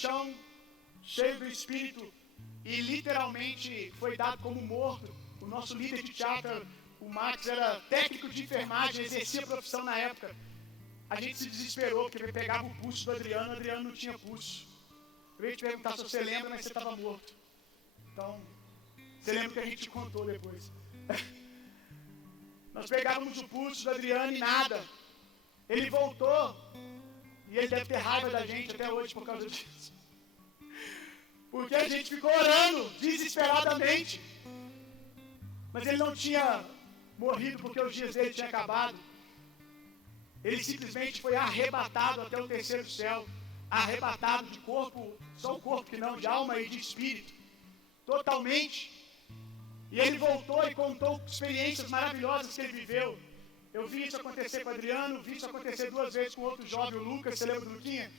chão, cheio do Espírito, e literalmente foi dado como morto. O nosso líder de teatro, o Max, era técnico de enfermagem, exercia a profissão na época. A gente se desesperou, porque pegava o pulso do Adriano, o Adriano não tinha pulso. Eu ia te perguntar se você lembra, mas você estava morto. Então, você lembra que a gente contou depois. Nós pegávamos o pulso do Adriano e nada. Ele voltou, e ele deve ter raiva da gente até hoje por causa disso. Porque a gente ficou orando desesperadamente. Mas ele não tinha morrido porque os dias dele tinham acabado. Ele simplesmente foi arrebatado até o terceiro céu. Arrebatado de corpo, só o corpo que não, de alma e de espírito. Totalmente. E ele voltou e contou experiências maravilhosas que ele viveu. Eu vi isso acontecer com o Adriano, vi isso acontecer 2 vezes com outro jovem, o Lucas, você lembra do Luquinha?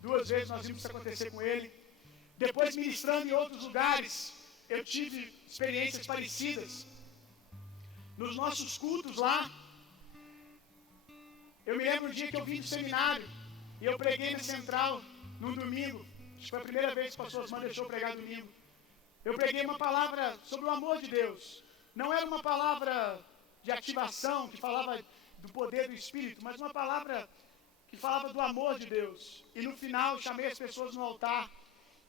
2 vezes nós vimos isso acontecer com ele. Depois, ministrando em outros lugares, eu tive experiências parecidas. Nos nossos cultos lá, eu me lembro um dia que eu vim do seminário, e eu preguei na Central, num domingo. Acho que foi a primeira vez que o pastor Osman deixou eu pregar domingo. Eu preguei uma palavra sobre o amor de Deus. Não era uma palavra de ativação, que falava do poder do Espírito, mas uma palavra que falava do amor de Deus. E no final, chamei as pessoas no altar.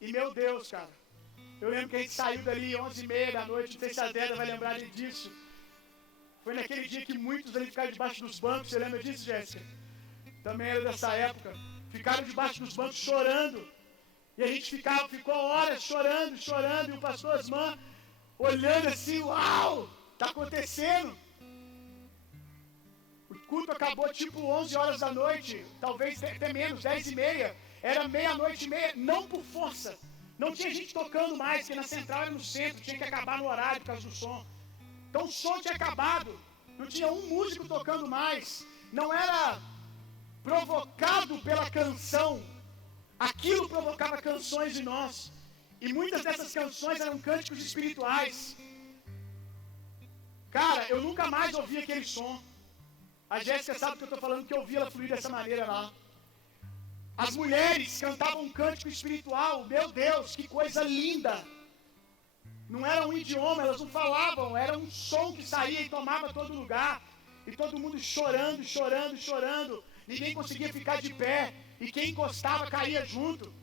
E meu Deus, cara, eu lembro que a gente saiu dali 11h30 da noite, não sei se a Délia vai lembrar disso. Foi naquele dia que muitos ali ficaram debaixo dos bancos, você lembra disso, Jéssica? Também era dessa época. Ficaram debaixo dos bancos chorando. E a gente ficou horas chorando, e o pastor Osman olhando assim, uau, tá acontecendo. O culto acabou tipo 11 horas da noite, talvez até menos, 10h30. Era 00:30, não por força. Não tinha gente tocando mais, porque na Central era no centro, tinha que acabar no horário por causa do som. Então o som tinha acabado, não tinha um músico tocando mais. Não era provocado pela canção, aquilo provocava canções em nós. E muitas dessas canções eram cânticos espirituais. Cara, eu nunca mais ouvi aquele som. A Jéssica sabe o que eu estou falando, que eu ouvi ela fluir dessa maneira lá. As mulheres cantavam um cântico espiritual. Meu Deus, que coisa linda! Não era um idioma, elas não falavam, era um som que saía e tomava todo lugar. E todo mundo chorando. Ninguém conseguia ficar de pé. E quem encostava caía junto.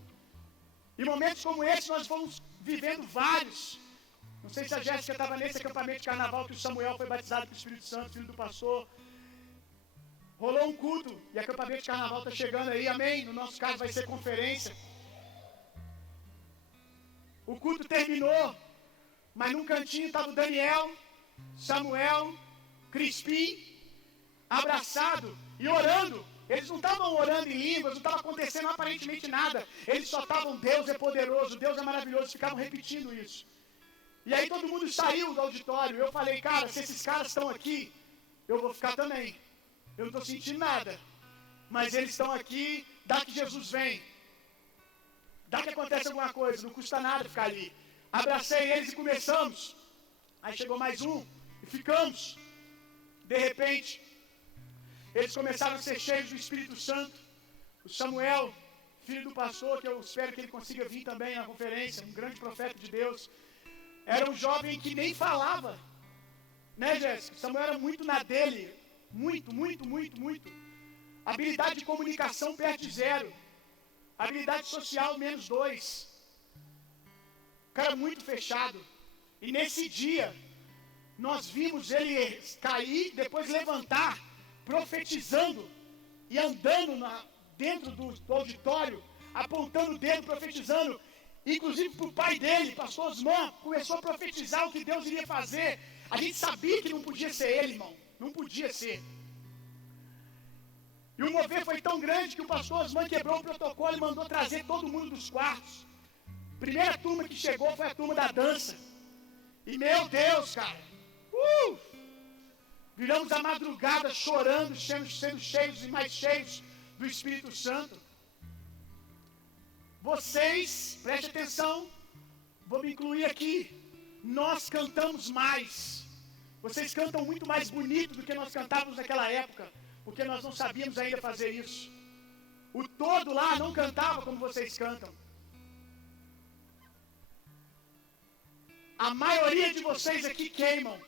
E momentos como esse nós fomos vivendo vários. Não sei se a Jéssica estava nesse acampamento de carnaval que o Samuel foi batizado com o Espírito Santo, filho do pastor. Rolou um culto e acampamento de carnaval está chegando aí, amém? No nosso caso vai ser conferência. O culto terminou, mas num cantinho estava o Daniel, Samuel, Crispim, abraçado e orando. Eles não estavam orando em línguas, não estava acontecendo aparentemente nada. Eles só estavam, Deus é poderoso, Deus é maravilhoso, ficavam repetindo isso. E aí todo mundo saiu do auditório. Eu falei, cara, se esses caras estão aqui, eu vou ficar também. Eu não estou sentindo nada. Mas eles estão aqui, dá que Jesus vem. Dá que acontece alguma coisa, não custa nada ficar ali. Abracei eles e começamos. Aí chegou mais um e ficamos. De repente, eles começaram a ser cheios do Espírito Santo. O Samuel, filho do pastor, que eu espero que ele consiga vir também na conferência, um grande profeta de Deus, era um jovem que nem falava. Né, Jéssica? Samuel era muito na dele. Muito. Habilidade de comunicação perto de 0. Habilidade social -2. O cara muito fechado. E nesse dia, nós vimos ele cair, depois levantar, profetizando e andando dentro do auditório, apontando o dedo, profetizando, inclusive para o pai dele, pastor Osman, começou a profetizar o que Deus iria fazer. A gente sabia que não podia ser ele, irmão, não podia ser. E o mover foi tão grande que o pastor Osman quebrou o protocolo e mandou trazer todo mundo dos quartos. Primeira turma que chegou foi a turma da dança. E meu Deus, cara, viramos a madrugada chorando, sendo cheios e mais cheios do Espírito Santo. Vocês, preste atenção, vou me incluir aqui, nós cantamos mais. Vocês cantam muito mais bonito do que nós cantávamos naquela época, porque nós não sabíamos ainda fazer isso. O todo lá não cantava como vocês cantam. A maioria de vocês aqui queimam.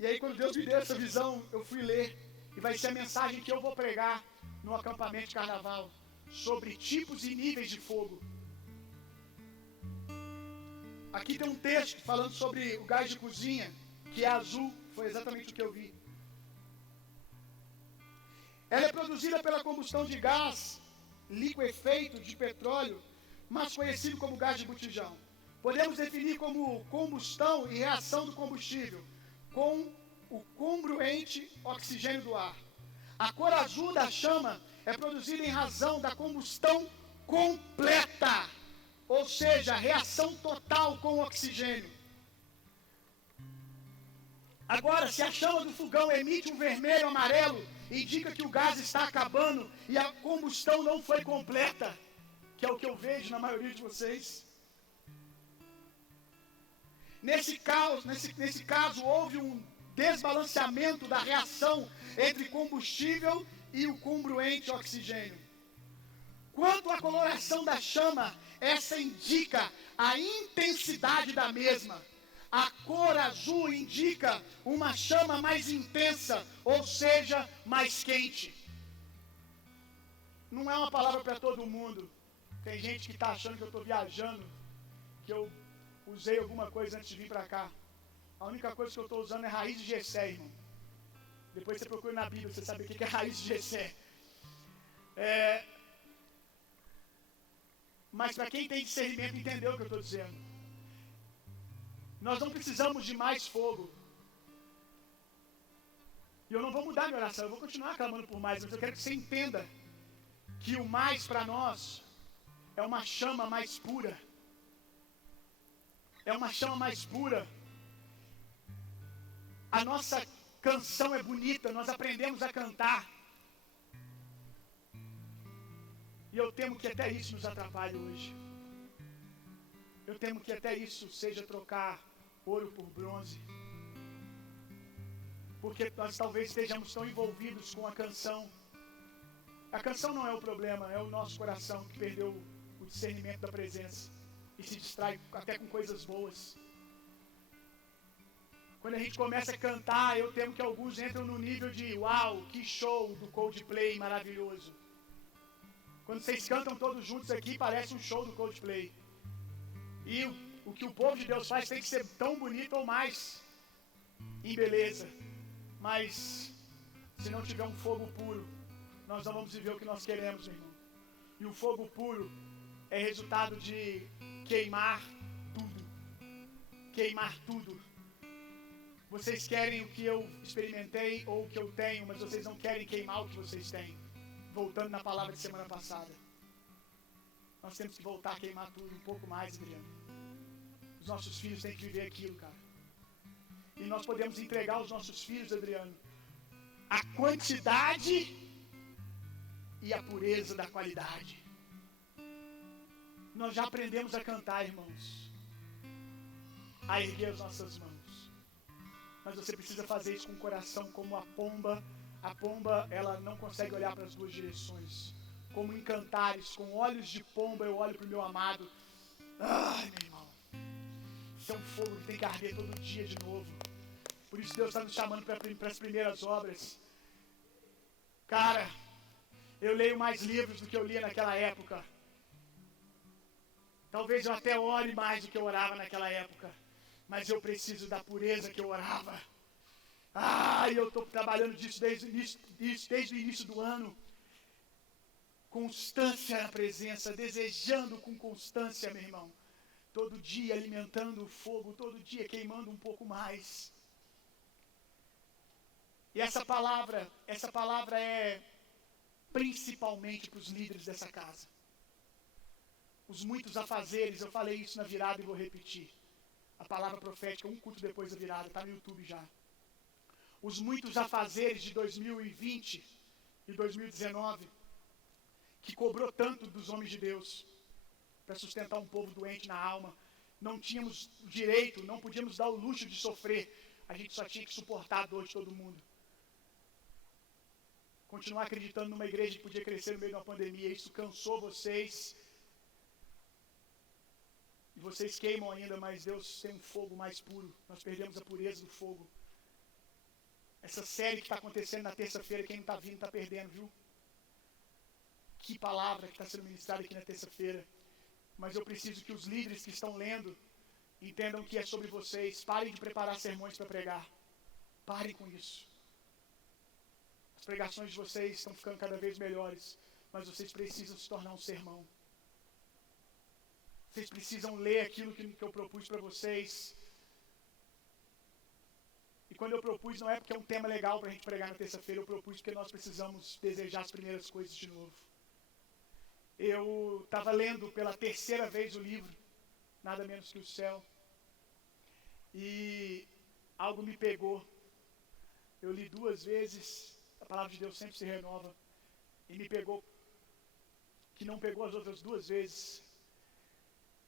E aí, quando Deus me deu essa visão, eu fui ler. E vai ser a mensagem que eu vou pregar no acampamento de carnaval. Sobre tipos e níveis de fogo. Aqui tem um texto falando sobre o gás de cozinha, que é azul. Foi exatamente o que eu vi. Ela é produzida pela combustão de gás liquefeito de petróleo, mas conhecido como gás de botijão. Podemos definir como combustão e reação do combustível com o congruente oxigênio do ar. A cor azul da chama é produzida em razão da combustão completa, ou seja, reação total com o oxigênio. Agora, se a chama do fogão emite um vermelho ou amarelo, indica que o gás está acabando e a combustão não foi completa, que é o que eu vejo na maioria de vocês. Nesse caso, houve um desbalanceamento da reação entre combustível e o congruente oxigênio. Quanto à coloração da chama, essa indica a intensidade da mesma. A cor azul indica uma chama mais intensa, ou seja, mais quente. Não é uma palavra para todo mundo. Tem gente que está achando que eu estou viajando, que eu usei alguma coisa antes de vir para cá. A única coisa que eu estou usando é raiz de Jessé, irmão. Depois você procura na Bíblia, você sabe o que é raiz de Jessé. Mas para quem tem discernimento entendeu o que eu estou dizendo. Nós não precisamos de mais fogo. E eu não vou mudar minha oração, eu vou continuar clamando por mais, mas eu quero que você entenda que o mais para nós é uma chama mais pura. É uma chama mais pura. A nossa canção é bonita, nós aprendemos a cantar. E eu temo que até isso nos atrapalhe hoje. Eu temo que até isso seja trocar ouro por bronze. Porque nós talvez estejamos tão envolvidos com a canção. A canção não é o problema, é o nosso coração que perdeu o discernimento da presença e se distrai até com coisas boas. Quando a gente começa a cantar, eu temo que alguns entram no nível de uau, que show do Coldplay maravilhoso. Quando vocês cantam todos juntos aqui, parece um show do Coldplay. E o que o povo de Deus faz tem que ser tão bonito ou mais em beleza. Mas se não tiver um fogo puro, nós não vamos viver o que nós queremos, meu irmão. E o fogo puro é resultado de queimar tudo. Queimar tudo. Vocês querem o que eu experimentei ou o que eu tenho, mas vocês não querem queimar o que vocês têm. Voltando na palavra de semana passada. Nós temos que voltar a queimar tudo um pouco mais, Adriano. Os nossos filhos têm que viver aquilo, cara. E nós podemos entregar aos nossos filhos, Adriano, a quantidade e a pureza da qualidade. Nós já aprendemos a cantar, irmãos, a erguer as nossas mãos. Mas você precisa fazer isso com o coração, como a pomba. A pomba, ela não consegue olhar para as duas direções. Como em Cantares, com olhos de pomba eu olho para o meu amado. Ai, meu irmão. Isso é um fogo que tem que arder todo dia de novo. Por isso Deus está nos chamando para as primeiras obras. Cara, eu leio mais livros do que eu lia naquela época. Talvez eu até ore mais do que eu orava naquela época. Mas eu preciso da pureza que eu orava. Eu estou trabalhando disso desde o início do ano. Constância na presença, desejando com constância, meu irmão. Todo dia alimentando o fogo, todo dia queimando um pouco mais. E essa palavra é principalmente para os líderes dessa casa. Os muitos afazeres, eu falei isso na virada e vou repetir. A palavra profética, um culto depois da virada, está no YouTube já. Os muitos afazeres de 2020 e 2019, que cobrou tanto dos homens de Deus, para sustentar um povo doente na alma. Não tínhamos direito, não podíamos dar o luxo de sofrer. A gente só tinha que suportar a dor de todo mundo. Continuar acreditando numa igreja que podia crescer no meio de uma pandemia, isso cansou vocês. E vocês queimam ainda, mas Deus tem um fogo mais puro. Nós perdemos a pureza do fogo. Essa série que está acontecendo na terça-feira, quem não está vindo está perdendo, viu? Que palavra que está sendo ministrada aqui na terça-feira. Mas eu preciso que os líderes que estão lendo entendam que é sobre vocês. Parem de preparar sermões para pregar. Parem com isso. As pregações de vocês estão ficando cada vez melhores, mas vocês precisam se tornar um sermão. Vocês precisam ler aquilo que eu propus para vocês. E quando eu propus, não é porque é um tema legal para a gente pregar na terça-feira, eu propus porque nós precisamos desejar as primeiras coisas de novo. Eu estava lendo pela terceira vez o livro, Nada Menos que o Céu, e algo me pegou. Eu li 2 vezes, a palavra de Deus sempre se renova, e me pegou, que não pegou as outras 2 vezes.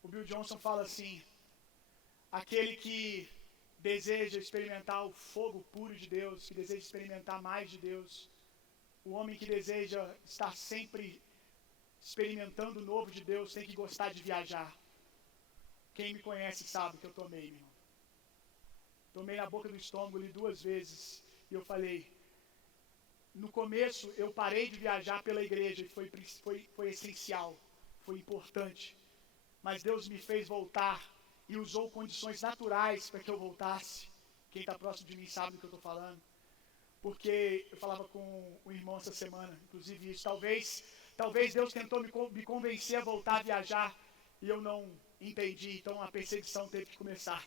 O Bill Johnson fala assim: aquele que deseja experimentar o fogo puro de Deus, que deseja experimentar mais de Deus, o homem que deseja estar sempre experimentando o novo de Deus, tem que gostar de viajar. Quem me conhece sabe que eu tomei, meu irmão. Tomei na boca do estômago, li 2 vezes, e eu falei, no começo eu parei de viajar pela igreja, e foi essencial, foi importante, mas Deus me fez voltar, e usou condições naturais para que eu voltasse. Quem está próximo de mim sabe do que eu estou falando, porque eu falava com o irmão essa semana, inclusive isso, talvez Deus tentou me convencer a voltar a viajar, e eu não entendi, então a perseguição teve que começar.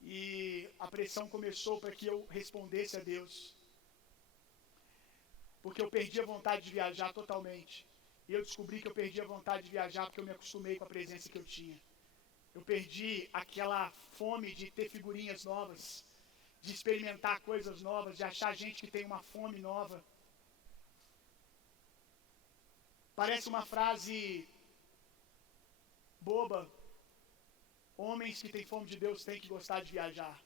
E a pressão começou para que eu respondesse a Deus, porque eu perdi a vontade de viajar totalmente. E eu descobri que eu perdi a vontade de viajar porque eu me acostumei com a presença que eu tinha. Eu perdi aquela fome de ter figurinhas novas, de experimentar coisas novas, de achar gente que tem uma fome nova. Parece uma frase boba. Homens que têm fome de Deus têm que gostar de viajar.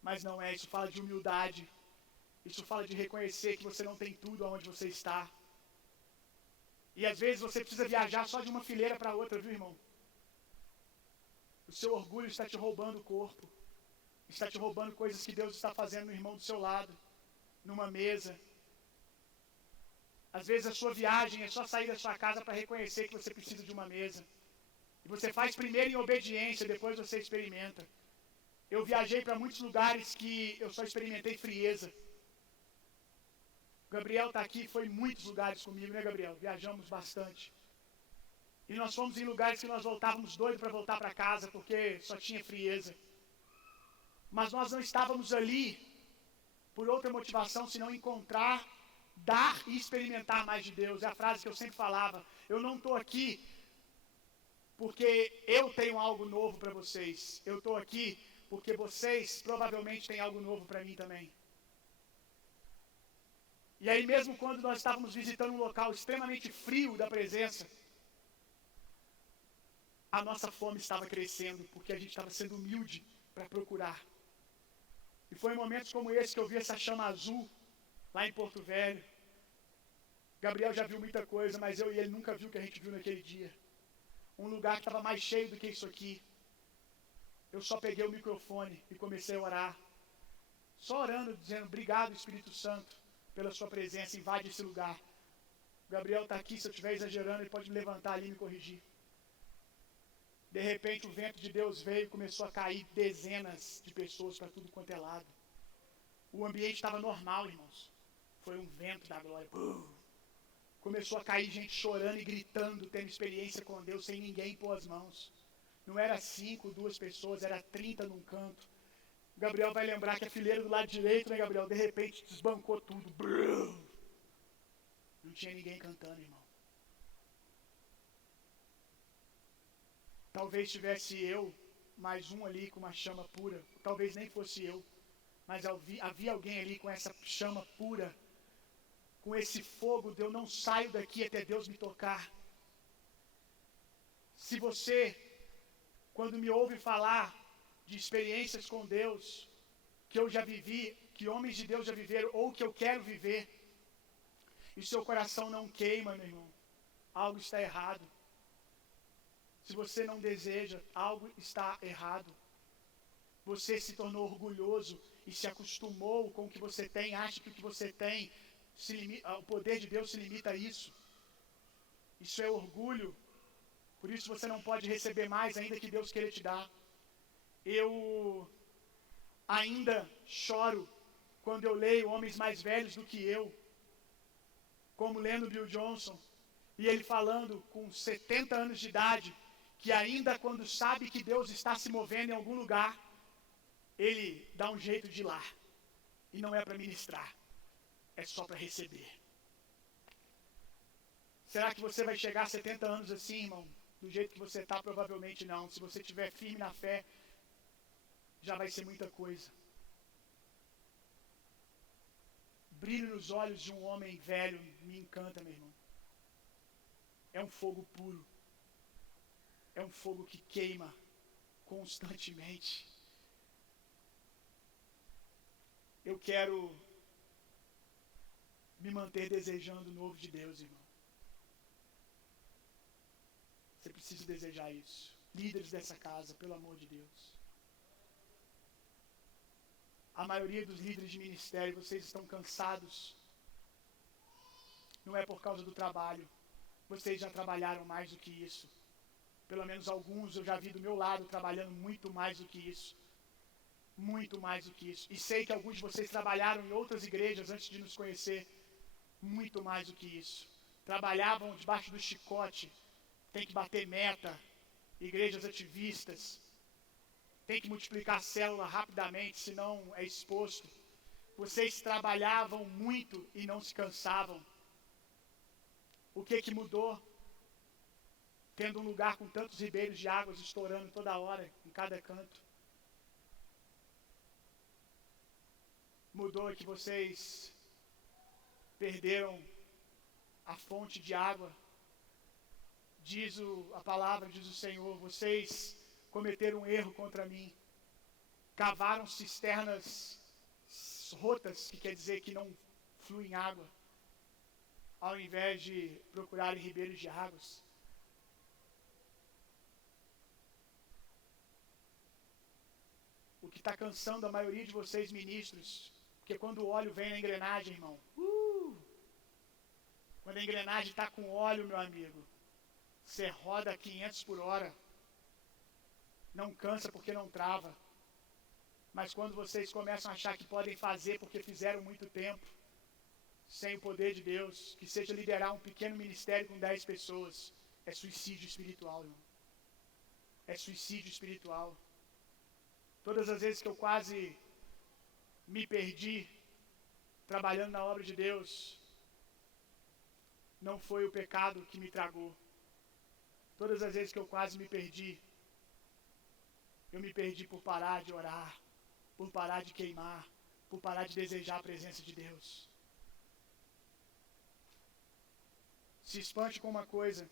Mas não é, isso fala de humildade. Isso fala de reconhecer que você não tem tudo aonde você está. E às vezes você precisa viajar só de uma fileira para outra, viu, irmão? O seu orgulho está te roubando o corpo. Está te roubando coisas que Deus está fazendo no irmão do seu lado, numa mesa. Às vezes a sua viagem é só sair da sua casa para reconhecer que você precisa de uma mesa. E você faz primeiro em obediência, depois você experimenta. Eu viajei para muitos lugares que eu só experimentei frieza. O Gabriel está aqui, foi em muitos lugares comigo, né, Gabriel? Viajamos bastante. E nós fomos em lugares que nós voltávamos doidos para voltar para casa, porque só tinha frieza. Mas nós não estávamos ali por outra motivação, senão encontrar, dar e experimentar mais de Deus. É a frase que eu sempre falava. Eu não estou aqui porque eu tenho algo novo para vocês. Eu estou aqui porque vocês provavelmente têm algo novo para mim também. E aí mesmo quando nós estávamos visitando um local extremamente frio da presença, a nossa fome estava crescendo, porque a gente estava sendo humilde para procurar. E foi em momentos como esse que eu vi essa chama azul, lá em Porto Velho. Gabriel já viu muita coisa, mas eu e ele nunca viu o que a gente viu naquele dia. Um lugar que estava mais cheio do que isso aqui. Eu só peguei o microfone e comecei a orar. Só orando, dizendo, obrigado Espírito Santo, pela sua presença, invade esse lugar. O Gabriel está aqui, se eu estiver exagerando, ele pode me levantar ali e me corrigir. De repente o vento de Deus veio e começou a cair dezenas de pessoas para tudo quanto é lado. O ambiente estava normal, irmãos. Foi um vento da glória. Começou a cair gente chorando e gritando, tendo experiência com Deus, sem ninguém pôr as mãos. Não era 5, 2 pessoas, era 30 num canto. O Gabriel vai lembrar que a fileira do lado direito, né, Gabriel? De repente desbancou tudo. Não tinha ninguém cantando, irmão. Talvez tivesse eu, mais um ali com uma chama pura. Talvez nem fosse eu. Mas havia alguém ali com essa chama pura, com esse fogo de eu não saio daqui até Deus me tocar. Se você, quando me ouve falar de experiências com Deus, que eu já vivi, que homens de Deus já viveram, ou que eu quero viver, e seu coração não queima, meu irmão, algo está errado. Se você não deseja, algo está errado. Você se tornou orgulhoso e se acostumou com o que você tem, acha que o que você tem, o poder de Deus se limita a isso. Isso é orgulho. Por isso você não pode receber mais ainda que Deus queira te dar. Eu ainda choro quando eu leio homens mais velhos do que eu, como lendo Bill Johnson, e ele falando com 70 anos de idade, que ainda quando sabe que Deus está se movendo em algum lugar, ele dá um jeito de ir lá. E não é para ministrar, é só para receber. Será que você vai chegar a 70 anos assim, irmão? Do jeito que você está? Provavelmente não. Se você estiver firme na fé, já vai ser muita coisa. Brilho nos olhos de um homem velho me encanta, meu irmão. É um fogo puro. É um fogo que queima constantemente. Eu quero me manter desejando o novo de Deus, irmão. Você precisa desejar isso. Líderes dessa casa, pelo amor de Deus. A maioria dos líderes de ministério, vocês estão cansados. Não é por causa do trabalho. Vocês já trabalharam mais do que isso. Pelo menos alguns eu já vi do meu lado trabalhando muito mais do que isso. Muito mais do que isso. E sei que alguns de vocês trabalharam em outras igrejas antes de nos conhecer. Muito mais do que isso. Trabalhavam debaixo do chicote. Tem que bater meta. Igrejas ativistas. Tem que multiplicar a célula rapidamente, senão é exposto. Vocês trabalhavam muito e não se cansavam. O que mudou? Tendo um lugar com tantos ribeiros de águas estourando toda hora, em cada canto. Mudou que vocês perderam a fonte de água. A palavra diz o Senhor, vocês cometeram um erro contra mim. Cavaram cisternas rotas, que quer dizer que não fluem água, ao invés de procurarem ribeiros de águas. O que está cansando a maioria de vocês ministros, porque quando o óleo vem na engrenagem, irmão, quando a engrenagem está com óleo, meu amigo, você roda 500 por hora, não cansa porque não trava. Mas quando vocês começam a achar que podem fazer porque fizeram muito tempo, sem o poder de Deus, que seja liderar um pequeno ministério com 10 pessoas, é suicídio espiritual, irmão. É suicídio espiritual. Todas as vezes que eu quase me perdi trabalhando na obra de Deus, não foi o pecado que me tragou. Todas as vezes que eu quase me perdi, eu me perdi por parar de orar, por parar de queimar, por parar de desejar a presença de Deus. Se espante com uma coisa.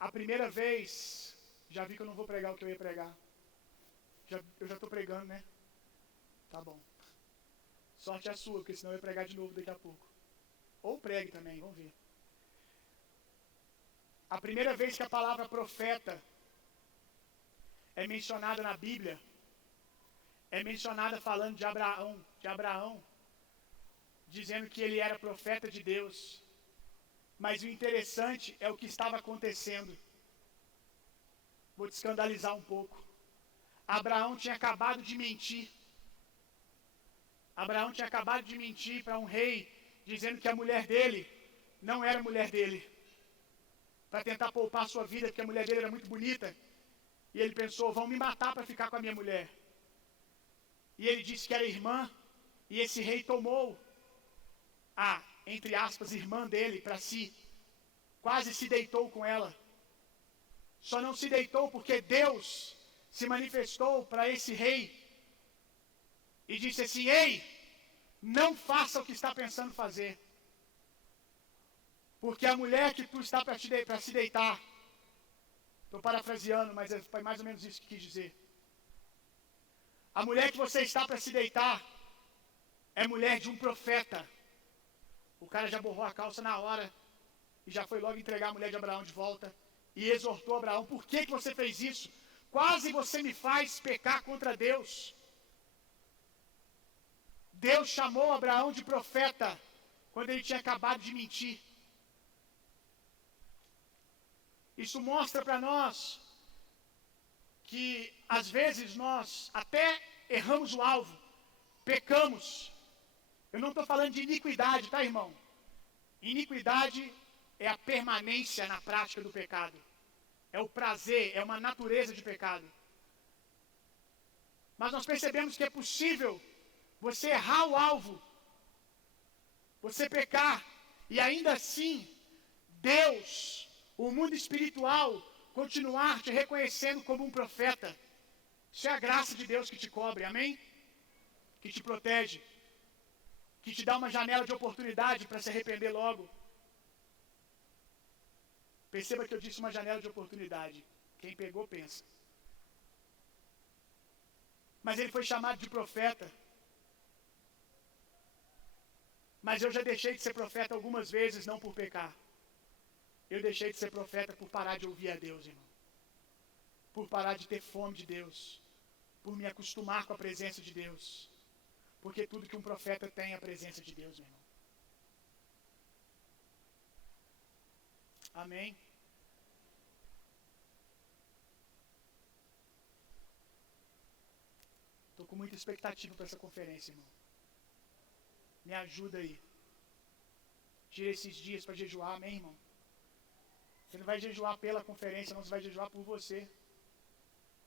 A primeira vez, já vi que eu não vou pregar o que eu ia pregar. Eu já estou pregando, né? Tá bom. Sorte é a sua, porque senão eu ia pregar de novo daqui a pouco. Ou pregue também, vamos ver. A primeira vez que a palavra profeta é mencionada na Bíblia, é mencionada falando de Abraão, dizendo que ele era profeta de Deus. Mas o interessante é o que estava acontecendo. Vou te escandalizar um pouco. Abraão tinha acabado de mentir. Abraão tinha acabado de mentir para um rei, dizendo que a mulher dele não era mulher dele, para tentar poupar a sua vida, porque a mulher dele era muito bonita. E ele pensou, vão me matar para ficar com a minha mulher. E ele disse que era irmã, e esse rei tomou a, entre aspas, irmã dele para si. Quase se deitou com ela. Só não se deitou porque Deus se manifestou para esse rei e disse assim, ei, não faça o que está pensando fazer. Porque a mulher que tu está para se deitar, estou parafraseando, mas foi mais ou menos isso que quis dizer. A mulher que você está para se deitar é mulher de um profeta. O cara já borrou a calça na hora e já foi logo entregar a mulher de Abraão de volta. e exortou Abraão: por que você fez isso? Quase você me faz pecar contra Deus. Deus chamou Abraão de profeta quando ele tinha acabado de mentir. Isso mostra para nós que às vezes nós até erramos o alvo, pecamos. Eu não estou falando de iniquidade, tá, irmão? Iniquidade é a permanência na prática do pecado. É o prazer, é uma natureza de pecado. Mas nós percebemos que é possível você errar o alvo, você pecar, e ainda assim, Deus, o mundo espiritual, continuar te reconhecendo como um profeta. Isso é a graça de Deus que te cobre, amém? Que te protege, que te dá uma janela de oportunidade para se arrepender logo. Perceba que eu disse uma janela de oportunidade. Quem pegou, pensa. Mas ele foi chamado de profeta. Mas eu já deixei de ser profeta algumas vezes, não por pecar. Eu deixei de ser profeta por parar de ouvir a Deus, irmão. Por parar de ter fome de Deus. Por me acostumar com a presença de Deus. Porque tudo que um profeta tem é a presença de Deus, meu irmão. Amém? Estou com muita expectativa para essa conferência, irmão. Me ajuda aí. Tira esses dias para jejuar, amém, irmão? Você não vai jejuar pela conferência, não. Você vai jejuar por você.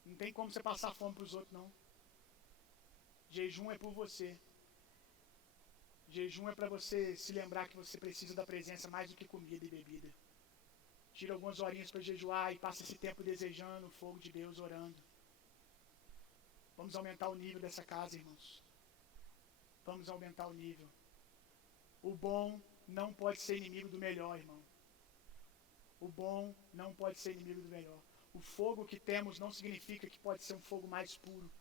Não tem como você passar fome para os outros, não. Jejum é por você. Jejum é para você se lembrar que você precisa da presença mais do que comida e bebida. Tira algumas horinhas para jejuar e passa esse tempo desejando o fogo de Deus, orando. Vamos aumentar o nível dessa casa, irmãos. Vamos aumentar o nível. O bom não pode ser inimigo do melhor, irmão. O bom não pode ser inimigo do melhor. O fogo que temos não significa que pode ser um fogo mais puro.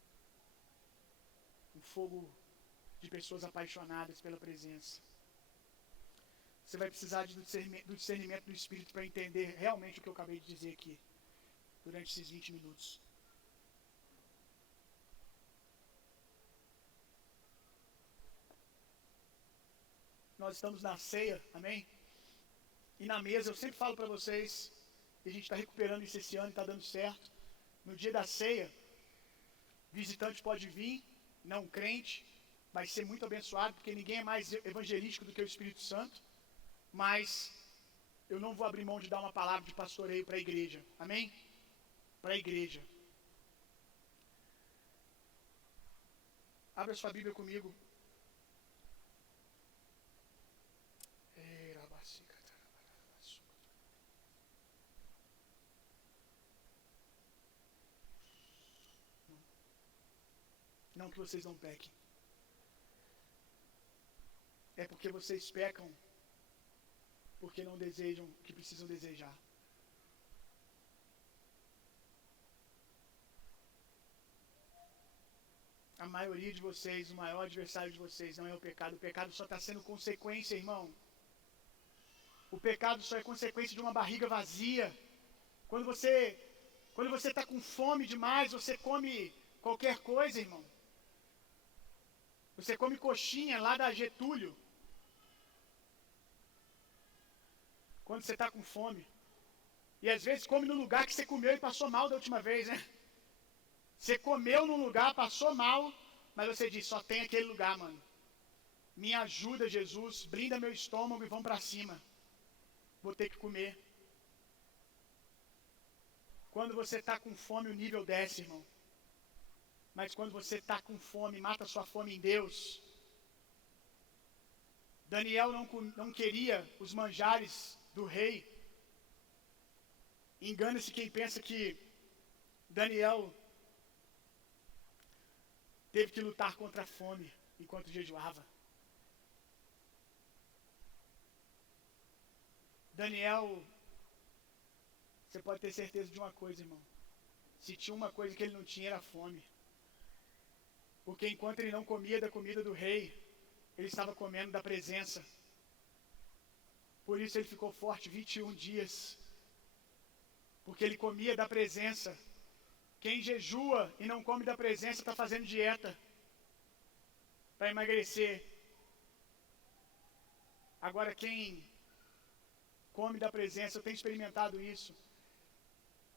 Um fogo de pessoas apaixonadas pela presença. Você vai precisar do discernimento do Espírito para entender realmente o que eu acabei de dizer aqui, durante esses 20 minutos. Nós estamos na ceia, amém? E na mesa, eu sempre falo para vocês, que a gente está recuperando isso esse ano e está dando certo. No dia da ceia, visitante pode vir, não crente, vai ser muito abençoado, porque ninguém é mais evangelístico do que o Espírito Santo. Mas eu não vou abrir mão de dar uma palavra de pastoreio para a igreja, amém? Para a igreja. Abra sua Bíblia comigo. Não que vocês não pequem. É porque vocês pecam porque não desejam o que precisam desejar. A maioria de vocês, o maior adversário de vocês não é o pecado. O pecado só está sendo consequência, irmão. O pecado só é consequência de uma barriga vazia. Quando você está com fome demais, você come qualquer coisa, irmão. Você come coxinha lá da Getúlio. Quando você está com fome. E às vezes come no lugar que você comeu e passou mal da última vez, né? Você comeu num lugar, passou mal, mas você diz, só tem aquele lugar, mano. Me ajuda, Jesus, blinda meu estômago e vamos para cima. Vou ter que comer. Quando você está com fome, o nível desce, irmão. Mas quando você está com fome, mata sua fome em Deus. Daniel não queria os manjares do rei. Engana-se quem pensa que Daniel teve que lutar contra a fome enquanto jejuava. Daniel, você pode ter certeza de uma coisa, irmão. Se tinha uma coisa que ele não tinha, era fome. Porque enquanto ele não comia da comida do rei, ele estava comendo da presença. Por isso ele ficou forte 21 dias. porque ele comia da presença. Quem jejua e não come da presença está fazendo dieta para emagrecer. Agora, quem come da presença, eu tenho experimentado isso.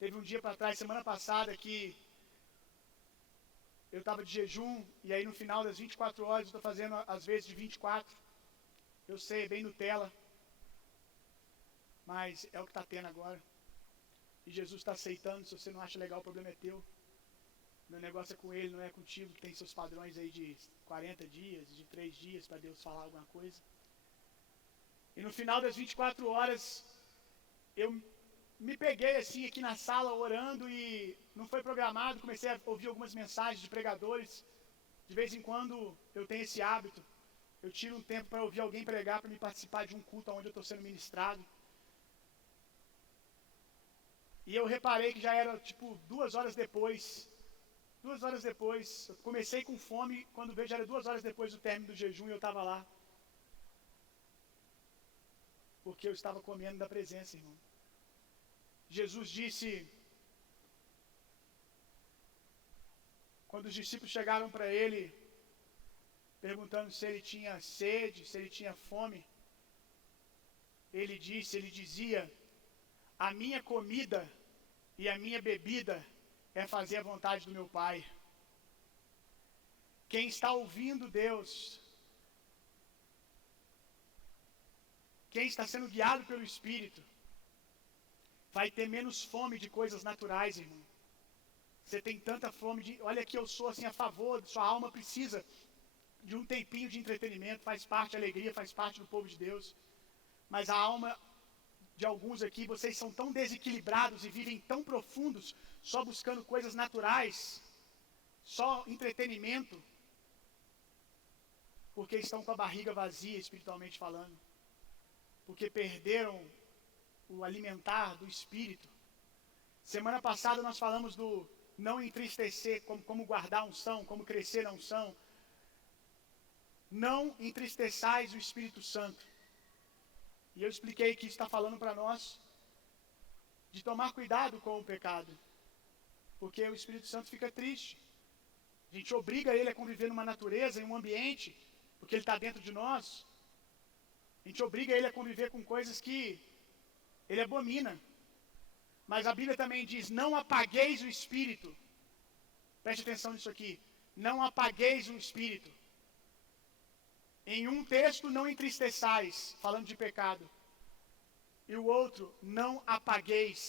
Teve um dia para trás, semana passada, que eu estava de jejum, e aí no final das 24 horas, eu estou fazendo às vezes de 24. Eu sei, é bem Nutella, mas é o que está tendo agora. E Jesus está aceitando. Se você não acha legal, o problema é teu. Meu negócio é com ele, não é contigo, que tem seus padrões aí de 40 dias, de 3 dias para Deus falar alguma coisa. E no final das 24 horas, eu me peguei assim aqui na sala orando e não foi programado. Comecei a ouvir algumas mensagens de pregadores. De vez em quando eu tenho esse hábito. Eu tiro um tempo para ouvir alguém pregar, para me participar de um culto onde eu estou sendo ministrado. E eu reparei que já era tipo 2 horas depois. 2 horas depois, eu comecei com fome, quando vejo já era 2 horas depois do término do jejum e eu estava lá. Porque eu estava comendo da presença, irmão. Jesus disse, quando os discípulos chegaram para ele, perguntando se ele tinha sede, se ele tinha fome, ele dizia, a minha comida e a minha bebida é fazer a vontade do meu Pai. Quem está ouvindo Deus, quem está sendo guiado pelo Espírito, vai ter menos fome de coisas naturais, irmão. Você tem tanta fome de, olha que eu sou assim a favor, sua alma precisa de um tempinho de entretenimento, faz parte, a alegria faz parte do povo de Deus. Mas a alma de alguns aqui, vocês são tão desequilibrados e vivem tão profundos, só buscando coisas naturais, só entretenimento, porque estão com a barriga vazia, espiritualmente falando, porque perderam o alimentar do Espírito. Semana passada nós falamos do não entristecer, como guardar a unção, como crescer na unção. Não entristeçais o Espírito Santo. E eu expliquei que isso está falando para nós de tomar cuidado com o pecado, porque o Espírito Santo fica triste. A gente obriga ele a conviver numa natureza, em um ambiente, porque ele está dentro de nós. A gente obriga ele a conviver com coisas que ele abomina. Mas a Bíblia também diz, não apagueis o Espírito. Preste atenção nisso aqui. Não apagueis o Espírito. Em um texto, não entristeçais, falando de pecado. E o outro, não apagueis.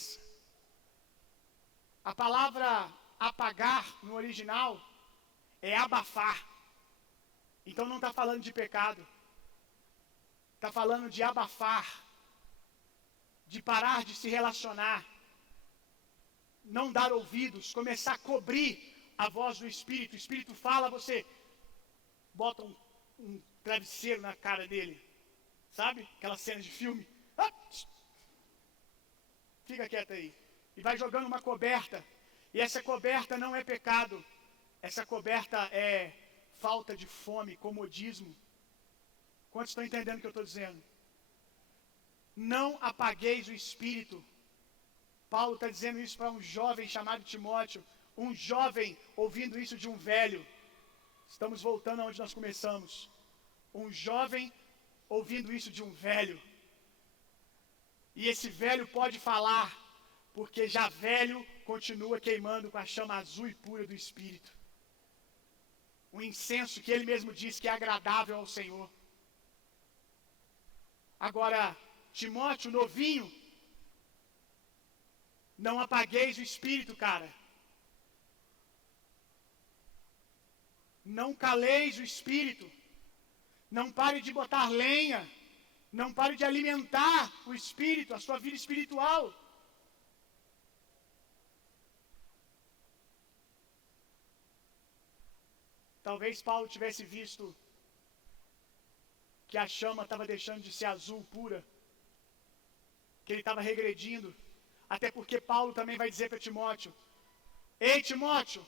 A palavra apagar, no original, é abafar. Então não está falando de pecado. Está falando de abafar. De parar de se relacionar. Não dar ouvidos, começar a cobrir a voz do Espírito. O Espírito fala, você bota um travesseiro na cara dele, sabe? Aquela cena de filme. Fica quieto aí. E vai jogando uma coberta. E essa coberta não é pecado. Essa coberta é falta de fome, comodismo. Quantos estão entendendo o que eu estou dizendo? Não apagueis o Espírito. Paulo está dizendo isso para um jovem chamado Timóteo. Um jovem ouvindo isso de um velho. Estamos voltando aonde nós começamos. Um jovem ouvindo isso de um velho. E esse velho pode falar, porque já velho continua queimando com a chama azul e pura do Espírito. Um incenso que ele mesmo diz que é agradável ao Senhor. Agora, Timóteo, novinho, não apagueis o Espírito, cara. Não caleis o Espírito. Não pare de botar lenha. Não pare de alimentar o Espírito, a sua vida espiritual. Talvez Paulo tivesse visto que a chama estava deixando de ser azul pura, que ele estava regredindo. Até porque Paulo também vai dizer para Timóteo: ei, Timóteo,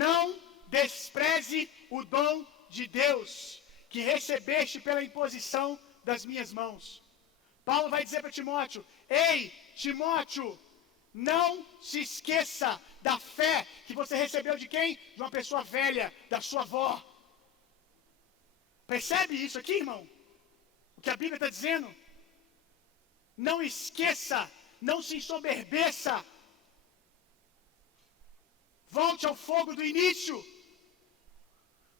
não despreze o dom de Deus que recebeste pela imposição das minhas mãos. Paulo vai dizer para Timóteo: ei, Timóteo, Não se esqueça da fé que você recebeu de quem? De uma pessoa velha, da sua avó. Percebe isso aqui, irmão? O que a Bíblia está dizendo? Não esqueça, não se ensoberbeça. Volte ao fogo do início.